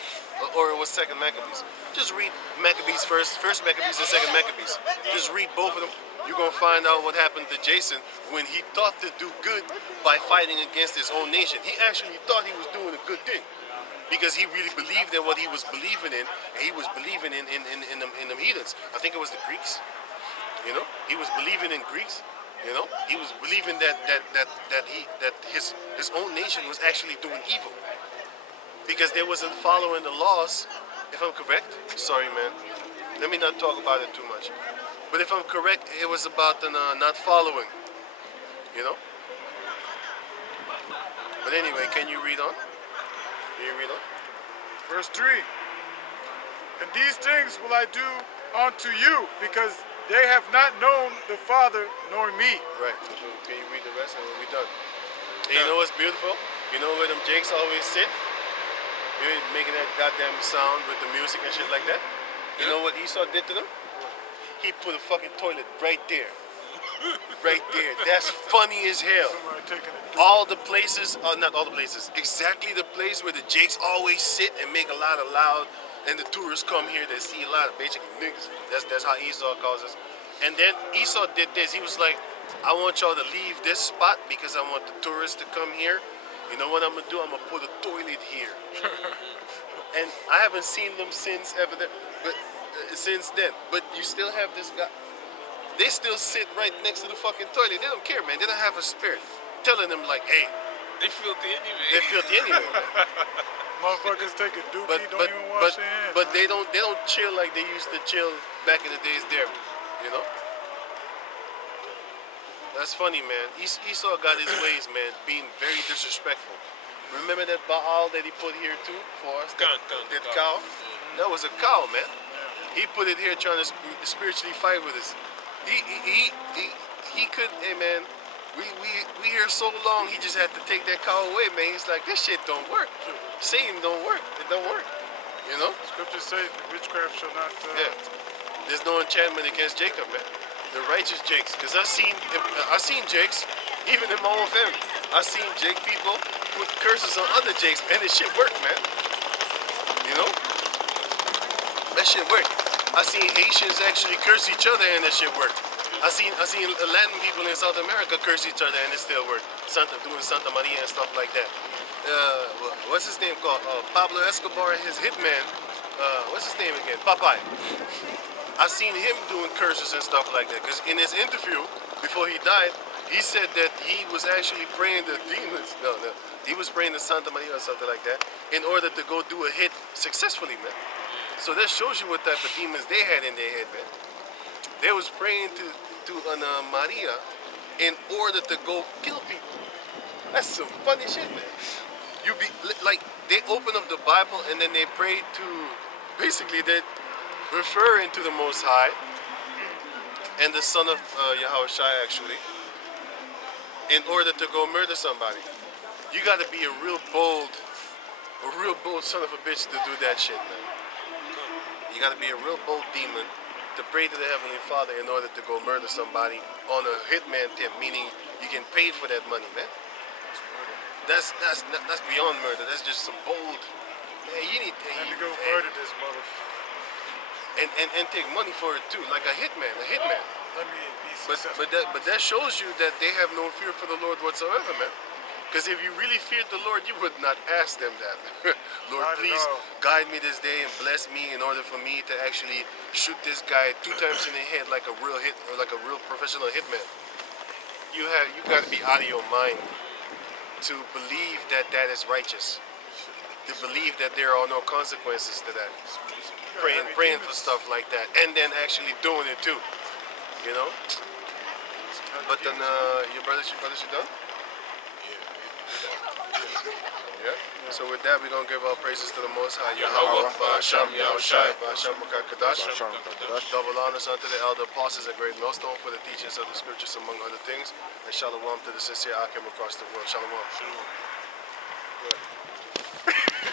or it was Second Maccabees. Just read Maccabees First Maccabees and Second Maccabees. Just read both of them. You're gonna find out what happened to Jason when he thought to do good by fighting against his own nation. He actually thought he was doing a good thing because he really believed in what he was believing in, and he was believing in the heathens. I think it was the Greeks. You know, he was believing in Greeks. You know, he was believing that his own nation was actually doing evil because they wasn't following the laws. If I'm correct, sorry, man. Let me not talk about it too much. But if I'm correct, it was about the not following. You know. But anyway, can you read on? Can you read on? Verse 3. And these things will I do unto you, because they have not known the Father nor me. Right. So can you read the rest and we'll be done? And you know what's beautiful? You know where them Jakes always sit? You're making that goddamn sound with the music and shit like that. You know what Esau did to them? He put a fucking toilet right there. Right there. That's funny as hell. Somebody taking it. All the places, not all the places, exactly the place where the Jakes always sit and make a lot of loud, and the tourists come here, they see a lot of basically niggas. That's how Esau calls us. And then Esau did this. He was like, I want y'all to leave this spot because I want the tourists to come here. You know what I'm gonna do? I'm gonna put a toilet here. And I haven't seen them since since then. But you still have this guy. They still sit right next to the fucking toilet. They don't care, man. They don't have a spirit telling them like, hey, They filthy anyway. they're filthy anyway. Motherfuckers take a dookie, But don't even wash their hands. but they don't chill like they used to chill back in the days there, you know. That's funny, man. Esau got his ways, man, being very disrespectful. Remember that Baal that he put here too for us? That cow? That was a cow, man. He put it here trying to spiritually fight with us. He could, hey man, we here so long, he just had to take that cow away, man. He's like, this shit don't work. Satan don't work. It don't work. You know? Scriptures say witchcraft shall not. Yeah. There's no enchantment against Jacob, man. The righteous Jakes. Because I seen Jakes, even in my own family. I seen Jake people put curses on other Jakes, and this shit worked, man. You know? That shit worked. I seen Haitians actually curse each other, and that shit worked. I seen Latin people in South America curse each other, and it still worked. Doing Santa Maria and stuff like that. What's his name called? Pablo Escobar and his hitman. What's his name again? Popeye. I seen him doing curses and stuff like that. Because in his interview, before he died, he said that he was actually praying the demons. No. He was praying to Santa Maria or something like that in order to go do a hit successfully, man. So that shows you what type of demons they had in their head, man. They was praying to Maria in order to go kill people. That's some funny shit, man. You be like, they open up the Bible and then they pray to, basically they referring to the Most High and the Son of Yahushua actually, in order to go murder somebody. You got to be a real bold son of a bitch to do that shit, man. You got to be a real bold demon to pray to the Heavenly Father in order to go murder somebody on a hitman tip, meaning you get paid for that money, man. That's beyond murder. That's just some bold. Man, you need to go murder this motherfucker. And take money for it too, like a hitman. Let me be successful. But that shows you that they have no fear for the Lord whatsoever, man. Because if you really feared the Lord, you would not ask them that. Lord, please guide me this day and bless me in order for me to actually shoot this guy 2 times in the head like a real professional hitman. You got to be out of your mind to believe that is righteous. To believe that there are no consequences to that. Praying for stuff like that, and then actually doing it too. You know. But then your brothers, you done? Yeah? So with that, we're going to give our praises to the Most High. Yahweh, Ba'asham, Yahushai, Ba'asham, Kadash. Kadash. Double honors unto the elder apostles, a great millstone for the teachings of the scriptures, among other things. And shalom to the sincere Akim across the world. Shalom. Shalom. Good.